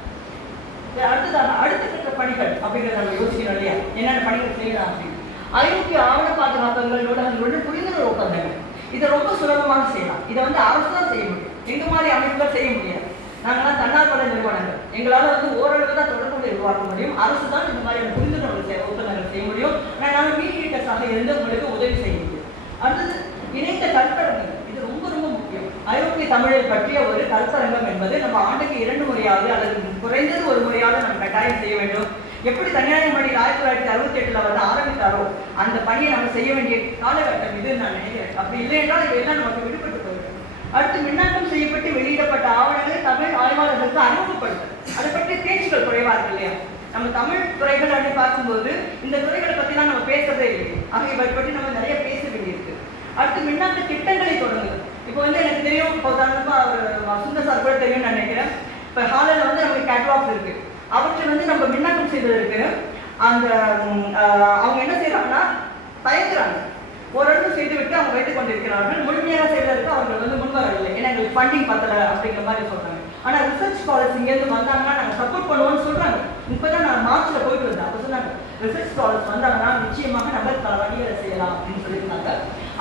அடுத்ததாக அடுத்த கட்ட பணிகள் அப்படிங்கிறத நம்ம யோசிக்கணும் இல்லையா, என்னென்ன பணிகள் செய்யலாம் அப்படின்னு. ஐரோப்பிய ஆவண பாதுகாப்புகள் நூலகங்களோட புரிந்துணர்வு ஒப்பந்தங்கள், இதை ரொம்ப சுலபமாக செய்யலாம். இதை வந்து அரசு தான் செய்ய முடியும், எங்க மாதிரி அமைப்புகள் செய்ய முடியாது. நாங்கள்லாம் தன்னார்வல நிறுவனங்கள், எங்களால் வந்து ஓரளவு தான் தொடர்புகளை உருவாக்க முடியும். அரசு தான் இந்த மாதிரியான புரிந்துணர்வு ஒப்பந்தங்கள் செய்ய முடியும். நாங்கள் மீடியேட்டர்ஸாக இருந்து உங்களுக்கு உதவி செய்ய முடியும். அடுத்தது இணைந்த கருத்தரங்குகள், இது ரொம்ப ரொம்ப முக்கியம். ஐரோப்பிய தமிழை பற்றிய ஒரு கருத்தரங்கம் என்பது நம்ம ஆண்டுக்கு 2 முறையாவது அல்லது குறைந்தது ஒரு முறையாவது நம்ம கட்டாயம் செய்ய வேண்டும். எப்படி தனியார்மணி 1968 வந்து ஆரம்பித்தாரோ அந்த பணியை நம்ம செய்ய வேண்டிய காலகட்டம் இது நான் நினைக்கிறேன். அப்படி இல்லை என்றால் இதெல்லாம் நமக்கு விடுபட்டு போயிடும். அடுத்து மின்னாக்கம் செய்யப்பட்டு வெளியிடப்பட்ட ஆவணங்களை தமிழ் ஆய்வாளர்களுக்கு அறிமுகப்படுத்தும். அதை பற்றி பேச்சுகள் குறைவா இருக்கு இல்லையா. நம்ம தமிழ் துறைகள் அப்படின்னு பார்க்கும்போது இந்த துறைகளை பற்றிலாம் நம்ம பேசுறதே இல்லை. ஆகியவை பற்றி நம்ம நிறைய பேச வேண்டியிருக்கு. அடுத்து மின்னாக்க திட்டங்களை தொடங்குது. இப்போ வந்து எனக்கு தெரியும், இப்போ சுந்தர் சார் கூட தெரியும் நான் நினைக்கிறேன். இப்போ ஹாலில் வந்து நமக்கு கேட்லாக்ஸ் இருக்கு. அவற்றை வந்து நம்ம மின்னாக்கம் செய்வதற்கு அந்த அவங்க என்ன செய்யறாங்கன்னா தயங்குறாங்க. ஓரளவு செய்துவிட்டு அவங்க வைத்துக் கொண்டிருக்கிறார்கள். முழுமையாக செய்வதற்கு அவர்கள் வந்து முன்வரவில்லை. ஏன்னா எங்களுக்கு ஃபண்டிங் பத்தலை அப்படிங்கிற மாதிரி சொல்றாங்க. ஆனால் ரிசர்ச் ஸ்காலர்ஸ் இங்கேருந்து வந்தாங்கன்னா நாங்கள் சப்போர்ட் பண்ணுவோம்னு சொல்றாங்க. இப்போதான் நான் மார்ச்ல போயிட்டு வந்தேன். அப்போ சொன்னாங்க ரிசர்ச் ஸ்காலர்ஸ் வந்தாங்கன்னா நிச்சயமாக நம்ம பல வழிகளை செய்யலாம் அப்படின்னு சொல்லியிருந்தாங்க.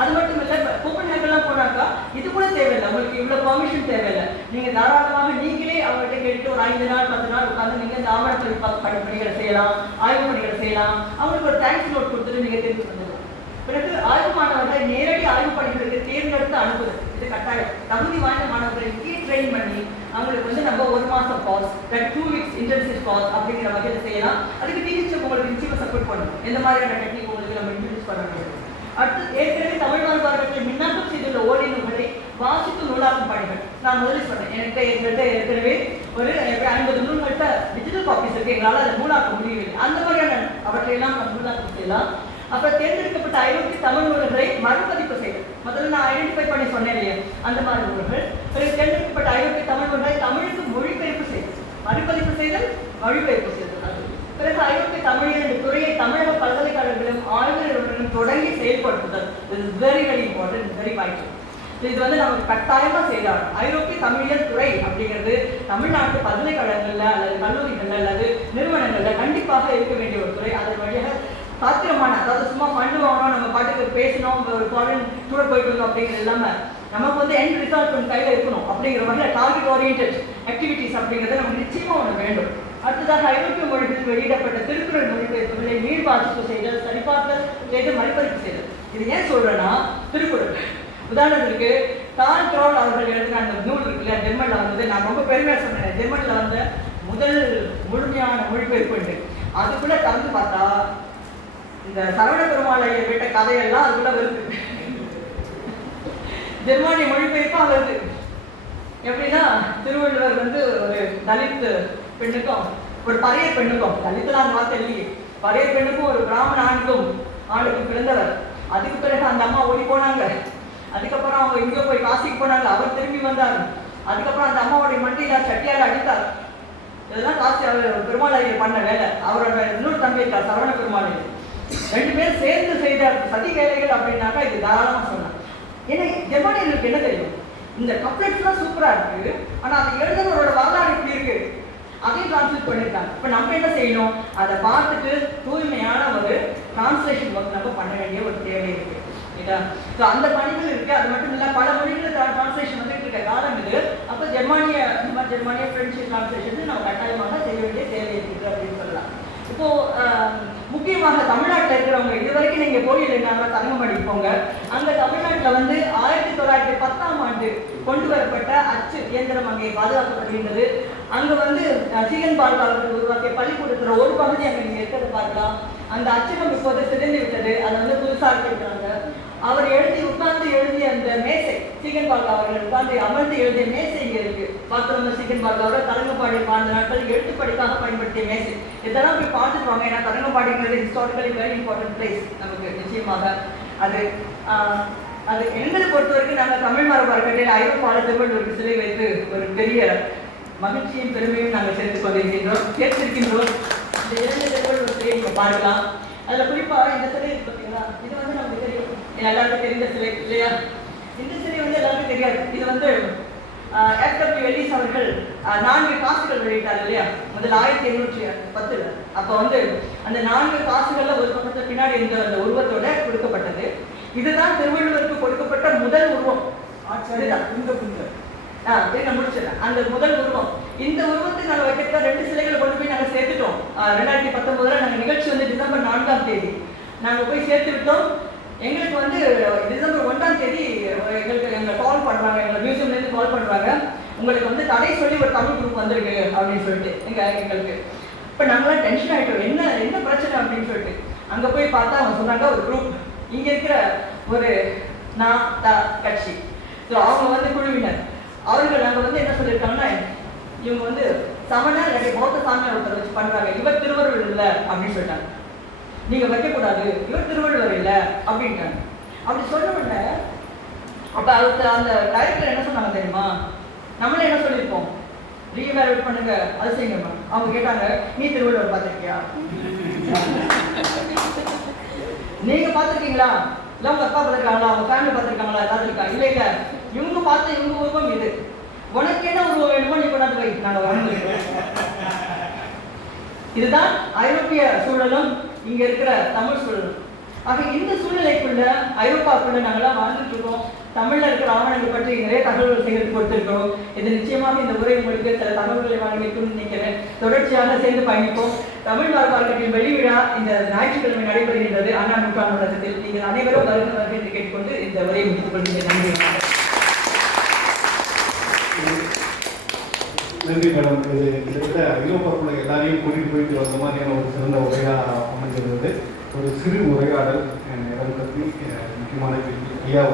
அது மட்டும் இல்லை, கோப்பன்ஹேகன்லாம் போனாக்கா இது கூட தேவையில்லை, உங்களுக்கு இவ்வளோ பெர்மிஷன் தேவையில்லை. நீங்கள் தாராளமாக நீங்களே அவங்கள்ட்ட கேட்டு ஒரு 5 நாள் 10 நாள் உட்காந்து நீங்கள் இந்த ஆவணத்தில் பணிகளை செய்யலாம், ஆய்வு பணிகளை செய்யலாம். அவங்களுக்கு ஒரு தேங்க்ஸ் நோட் கொடுத்துட்டு நீங்கள் தெரிந்து வந்துடலாம். பிறகு ஆய்வு மாணவர்களை நேரடி ஆய்வு பணிகளுக்கு தேர்ந்தெடுத்து அனுப்புதல், இது கட்டாயம். தகுதி வாய்ந்த மாணவர்களை ட்ரெயின் பண்ணி அவங்களுக்கு வந்து நம்ம 1 மாதம் பாஸ், 2 weeks இன்டென்சிவ் பாஸ் அப்படிங்கிற வகையில் செய்யலாம். அதுக்கு டீச்சர் உங்களுக்கு நிச்சயமாக சப்போர்ட் பண்ணணும். எந்த மாதிரியான டெக்னிக் உங்களுக்கு நம்ம இன்ட்ரடியூஸ் பண்ண வேண்டும். அடுத்து ஏற்கனவே தமிழ் மாணவர்கள் மின்னாக்கம் செய்துள்ள ஓலை நூல்களை வாசித்து நூலாக்கும் பணிகள். நான் முதலில் சொன்னேன், எங்கள்கிட்ட ஏற்கனவே ஒரு 50 நூல்கள்கிட்ட டிஜிட்டல் காப்பீஸ் இருக்கு. எங்களால் அதை நூலாக்க முடியவில்லை. அந்த மாதிரியான அவற்றையெல்லாம் நம்ம நூலாக்கம் செய்யலாம். அப்புறம் தேர்ந்தெடுக்கப்பட்ட ஐரோப்பிய தமிழ் நூல்களை மறுபதிப்பு செய்தல். முதல்ல நான் ஐடென்டிஃபை பண்ணி சொன்னேன் இல்லையா, அந்த மாதிரி நூல்கள். பிறகு தேர்ந்தெடுக்கப்பட்ட ஐரோப்பிய தமிழ் நூல்களை தமிழுக்கு மொழிபெயர்ப்பு செய்தல், மறுபதிப்பு செய்தல், மொழிபெயர்ப்பு செய்தல். பிறகு ஐரோப்பிய தமிழில் இந்த துறையை தமிழக பல்கலைக்கழகங்களும் ஆய்வு நிறுவனங்களும் தொடங்கி செயல்படுத்துதல். இது very very important, very vital. இது வந்து நமக்கு கட்டாயமா செய்யலாம். ஐரோப்பிய தமிழியல் துறை அப்படிங்கிறது தமிழ்நாட்டு பல்கலைக்கழகங்கள்ல அல்லது கல்லூரிகள்ல அல்லது நிறுவனங்கள்ல கண்டிப்பாக இருக்க வேண்டிய ஒரு துறை. அதன் வழியாக சாத்திரமான, அதாவது சும்மா ஃபண்டு வாங்கணும், நம்ம பாட்டுக்கு பேசணும், ஒரு ஃபாரின் டூர் போயிட்டு வந்தோம் அப்படிங்கிறது இல்லாமல் நமக்கு வந்து எண்ட் ரிசல்ட் ஒன்று கையில் இருக்கணும் அப்படிங்கிற வகையில் டார்கெட் ஓரியன்ட் ஆக்டிவிட்டிஸ் அப்படிங்கிறது நமக்கு நிச்சயமாக ஒன்று வேண்டும். அடுத்ததாக ஐரோப்பிய மொழிகளில் வெளியிடப்பட்ட திருக்குறள் மொழிபெயர்ப்புகளை மீள் வாசிப்பு செய்தல், சரிபார்த்தல் செய்து மறுபதிப்பு செய்தல். இது ஏன் சொல்றேன்னா, திருக்குறள் உதாரணத்துக்கு டான் ட்ரோல் அவர்கள் எழுதின அந்த நூல் இருக்குல்ல, ஜெர்மனில் வந்தது. நான் ரொம்ப பெருமையாக சொன்னேன், ஜெர்மனில் வந்த முதல் முழுமையான மொழிபெயர்ப்பு. அதுக்குள்ள கலந்து பார்த்தா இந்த சரவண பெருமாளை விட்ட கதையெல்லாம் அதுக்குள்ள வருது. ஜெர்மானிய மொழிபெயர்ப்பா வருது. எப்படின்னா, திருவள்ளுவர் வந்து ஒரு தலித் பெண்ணுக்கும் ஒரு பறைய பெண்ணுக்கும், தலித்துல அந்த வார்த்தை இல்லையே, பறைய பெண்ணுக்கும் ஒரு பிராமண ஆணுக்கும் பிறந்தவர். அதுக்கு பிறகு அந்த அம்மா ஓடி போனாங்க. அதுக்கப்புறம் அவங்க எங்கேயோ போய் காசிக்கு போனாங்க. அவர் திரும்பி வந்தார். அதுக்கப்புறம் அந்த அம்மாவுடைய மண்டியில சட்டியால் அடித்தார். இதெல்லாம் காசி அவர் பெருமாளையர் பண்ண வேலை. அவரோட இன்னொரு தம்பி இருக்கார் சரவண பெருமாளையர். 2 பேர் சேர்ந்து செய்த சதி வேலைகள் அப்படின்னாக்கா இது தாராளமாக சொன்னாங்க. ஏன்னா ஜெர்மானியர்களுக்கு என்ன தெரியும், இந்த கப்லெட்ஸ்லாம் சூப்பரா இருக்கு, ஆனா அதை எழுதுனவரோட வரலாறு இப்படி இருக்கு, அதையும் டிரான்ஸ்லேட் பண்ணியிருக்காங்க. இப்போ நம்ம என்ன செய்யணும், அதை பார்த்துட்டு தூய்மையான ஒரு டிரான்ஸ்லேஷன் ஒர்க் நம்ம பண்ண வேண்டிய ஒரு தேவை இருக்கு. ஸோ அந்த பணிகள் இருக்கு. அது மட்டும் இல்லை, பல மொழிகள் டிரான்ஸ்லேஷன் வந்துட்டு இருக்க காலம் இது. அப்போ ஜெர்மானிய பிரெஞ்சு டிரான்ஸ்லேஷன் நம்ம கட்டாயமாக செய்ய வேண்டிய தேவை இருக்குது அப்படின்னு சொல்லலாம். இப்போ முக்கியமாக தமிழ்நாட்டில் இருக்கிறவங்க இது வரைக்கும் நீங்க போயில்லைன்னா தரங்கம்பாடி போங்க. அங்க தமிழ்நாட்டில் வந்து 1910ஆம் ஆண்டு கொண்டு வரப்பட்ட அச்சு இயந்திரம் அங்கே பாதுகாக்கப்படுகின்றது. அங்க வந்து சீகன் பால்க் அவர்கள் உருவாக்கிய பள்ளிக்கூடத்துல ஒரு பகுதி அங்க நீங்க இருக்கிறத பார்க்கலாம். அந்த அச்சகம் இப்போது சிதைந்து விட்டது. அதை வந்து புதுசாக இருக்கிறாங்க. அவர் உட்கார்ந்து எழுதிய அந்த மேசை, சீகன் பால்க் அவர்கள் உட்கார்ந்து அமர்ந்து எழுதிய மேசை இங்க இருக்கு. பார்த்து சீகன் பால்க் அவர்கள் தரங்கம்பாடி வாழ்ந்த நாட்கள் எழுத்துப்படிக்காக பயன்படுத்திய மேசை. இதெல்லாம் போய் பார்த்துட்டு வாங்க. ஏன்னா தரங்கம்பாடிங்கிறது ஹிஸ்டாரிக்கலி வெரி இம்பார்ட்டன்ட் பிளேஸ் நமக்கு நிச்சயமாக. அது எங்களை பொறுத்த வரைக்கும் நாங்கள் தமிழ் மரபு அறக்கட்டளையில் ஐரோப்பால திருவள்ளுவருக்கு சிலை வைத்து ஒரு பெரிய மகிழ்ச்சியும் பெருமையும் நாங்கள் சேர்த்திருக்கின்றோம். இந்த 2 திருவள்ளுவர் சிலையை நீங்கள் பார்க்கலாம். அதில் குறிப்பாக இந்த சிலை இருக்கு பார்த்தீங்களா, இது வந்து நமக்கு தெரியும், எல்லாருக்கும் தெரிந்த சிலை இல்லையா. இந்த சிலை வந்து எல்லாருக்கும் தெரியாது. இது வந்து FW எல்லிஸ் அவர்கள் 4 காசுகள் வெளியிட்டார் இல்லையா, முதல் 1810. அப்போ வந்து அந்த 4 காசுகள்ல ஒரு பக்கத்துக்கு பின்னாடி இந்த அந்த உருவத்தோட கொடுக்கப்பட்டது. இதுதான் திருவள்ளுவருக்கு கொடுக்கப்பட்ட முதல் உருவம். முடிச்சிடறேன். அந்த முதல் உருவம், இந்த உருவத்துக்கு நாங்கள் வைக்கிறதா 2 சிலைகளை கொண்டு போய் நாங்கள் சேர்த்துட்டோம். 2019 நாங்கள் நிகழ்ச்சி வந்து டிசம்பர் 4ஆம் தேதி நாங்கள் போய் சேர்த்து விட்டோம். எங்களுக்கு வந்து டிசம்பர் 1ஆம் தேதி எங்களை கால் பண்ணுறாங்க, எங்கள் மியூசியம்லேருந்து கால் பண்ணுறாங்க, உங்களுக்கு வந்து தடை சொல்லி ஒரு தமிழ் குரூப் வந்திருக்கு அப்படின்னு சொல்லிட்டு எங்களுக்கு. இப்போ நாங்களாம் டென்ஷன் ஆகிட்டோம், என்ன பிரச்சனை அப்படின்னு சொல்லிட்டு. அங்கே போய் பார்த்தா அவங்க சொன்னாங்க ஒரு குரூப், இங்கே இருக்கிற ஒரு கட்சி, ஸோ அவங்க வந்து குழுவினர் அவர்கள் நாங்கள் வந்து என்ன சொல்லியிருக்காங்கன்னா, இவங்க வந்து சமணர் இல்லாட்டி பௌத்த சாமியார் ஒருத்தர் வச்சு பண்ணுறாங்க, இவர் திருவள்ளுவர் இல்லை அப்படின்னு சொல்லிட்டாங்க, நீங்கள் வைக்கக்கூடாது, இவர் திருவள்ளுவர் இல்லை அப்படின்ட்டாங்க. அப்படி சொன்ன உடனே அப்போ அதுக்கு அந்த டைரக்டர் என்ன சொன்னாங்க தெரியுமா, நம்மளே என்ன சொல்லியிருப்போம், ரீவேல்யூட் பண்ணுங்க அது செய்யுங்கம்மா. அவங்க கேட்டாங்க, நீ திருவள்ளுவர் பார்த்துருக்கியா, நீங்க பார்த்துருக்கீங்களா, இல்லை உங்க அப்பா பார்த்துருக்காங்களா, அவங்க ஃபேமிலி பார்த்துருக்காங்களா, ஏதாவது இருக்கா, இல்லை இல்லை இவங்க பார்த்து இவங்க உருவம் இது, உனக்கு என்ன உருவம் வேணுமோ நீ கொண்டாந்து வை, நாங்கள் வாழ்ந்துருக்கோம். இதுதான் ஐரோப்பிய சூழலும் இங்க இருக்கிற தமிழ் சூழலும். ஆக இந்த சூழ்நிலைக்குள்ள ஐரோப்பாக்குள்ள நாங்களாம் வாழ்ந்துட்டு இருக்கோம். தமிழ்ல இருக்கிற ஆவணங்கள் பற்றி நிறைய தகவல்கள் சேகரித்து கொடுத்திருக்கிறோம். இது நிச்சயமாக இந்த உரை உங்களுக்கு சில தகவல்களை வழங்கியிருக்கும்னு நினைக்கிறேன். தொடர்ச்சியாக சேர்ந்து பயணிப்போம். தமிழ் வாழ்வாளர்களின் வெள்ளி விழா இந்த ஞாயிற்றுக்கிழமை நடைபெறுகின்றது அண்ணா நூற்றாண்டு நூலகத்தில். நீங்கள் அனைவரும் வருகிறவர்கள் என்று கேட்டுக்கொண்டு இந்த உரையை முடித்துக் கொள்கிறேன். நன்றி மேடம். இது கிட்டத்தட்ட ஐரோப்பாக்குள்ள எல்லாரையும் கூட்டிகிட்டு போயிட்டு வந்த மாதிரியான ஒரு சிறந்த உரையாக அமைஞ்சிருந்தது. ஒரு சிறு உரையாடல் இடம் பற்றி முக்கியமான கேள்வி ஐயா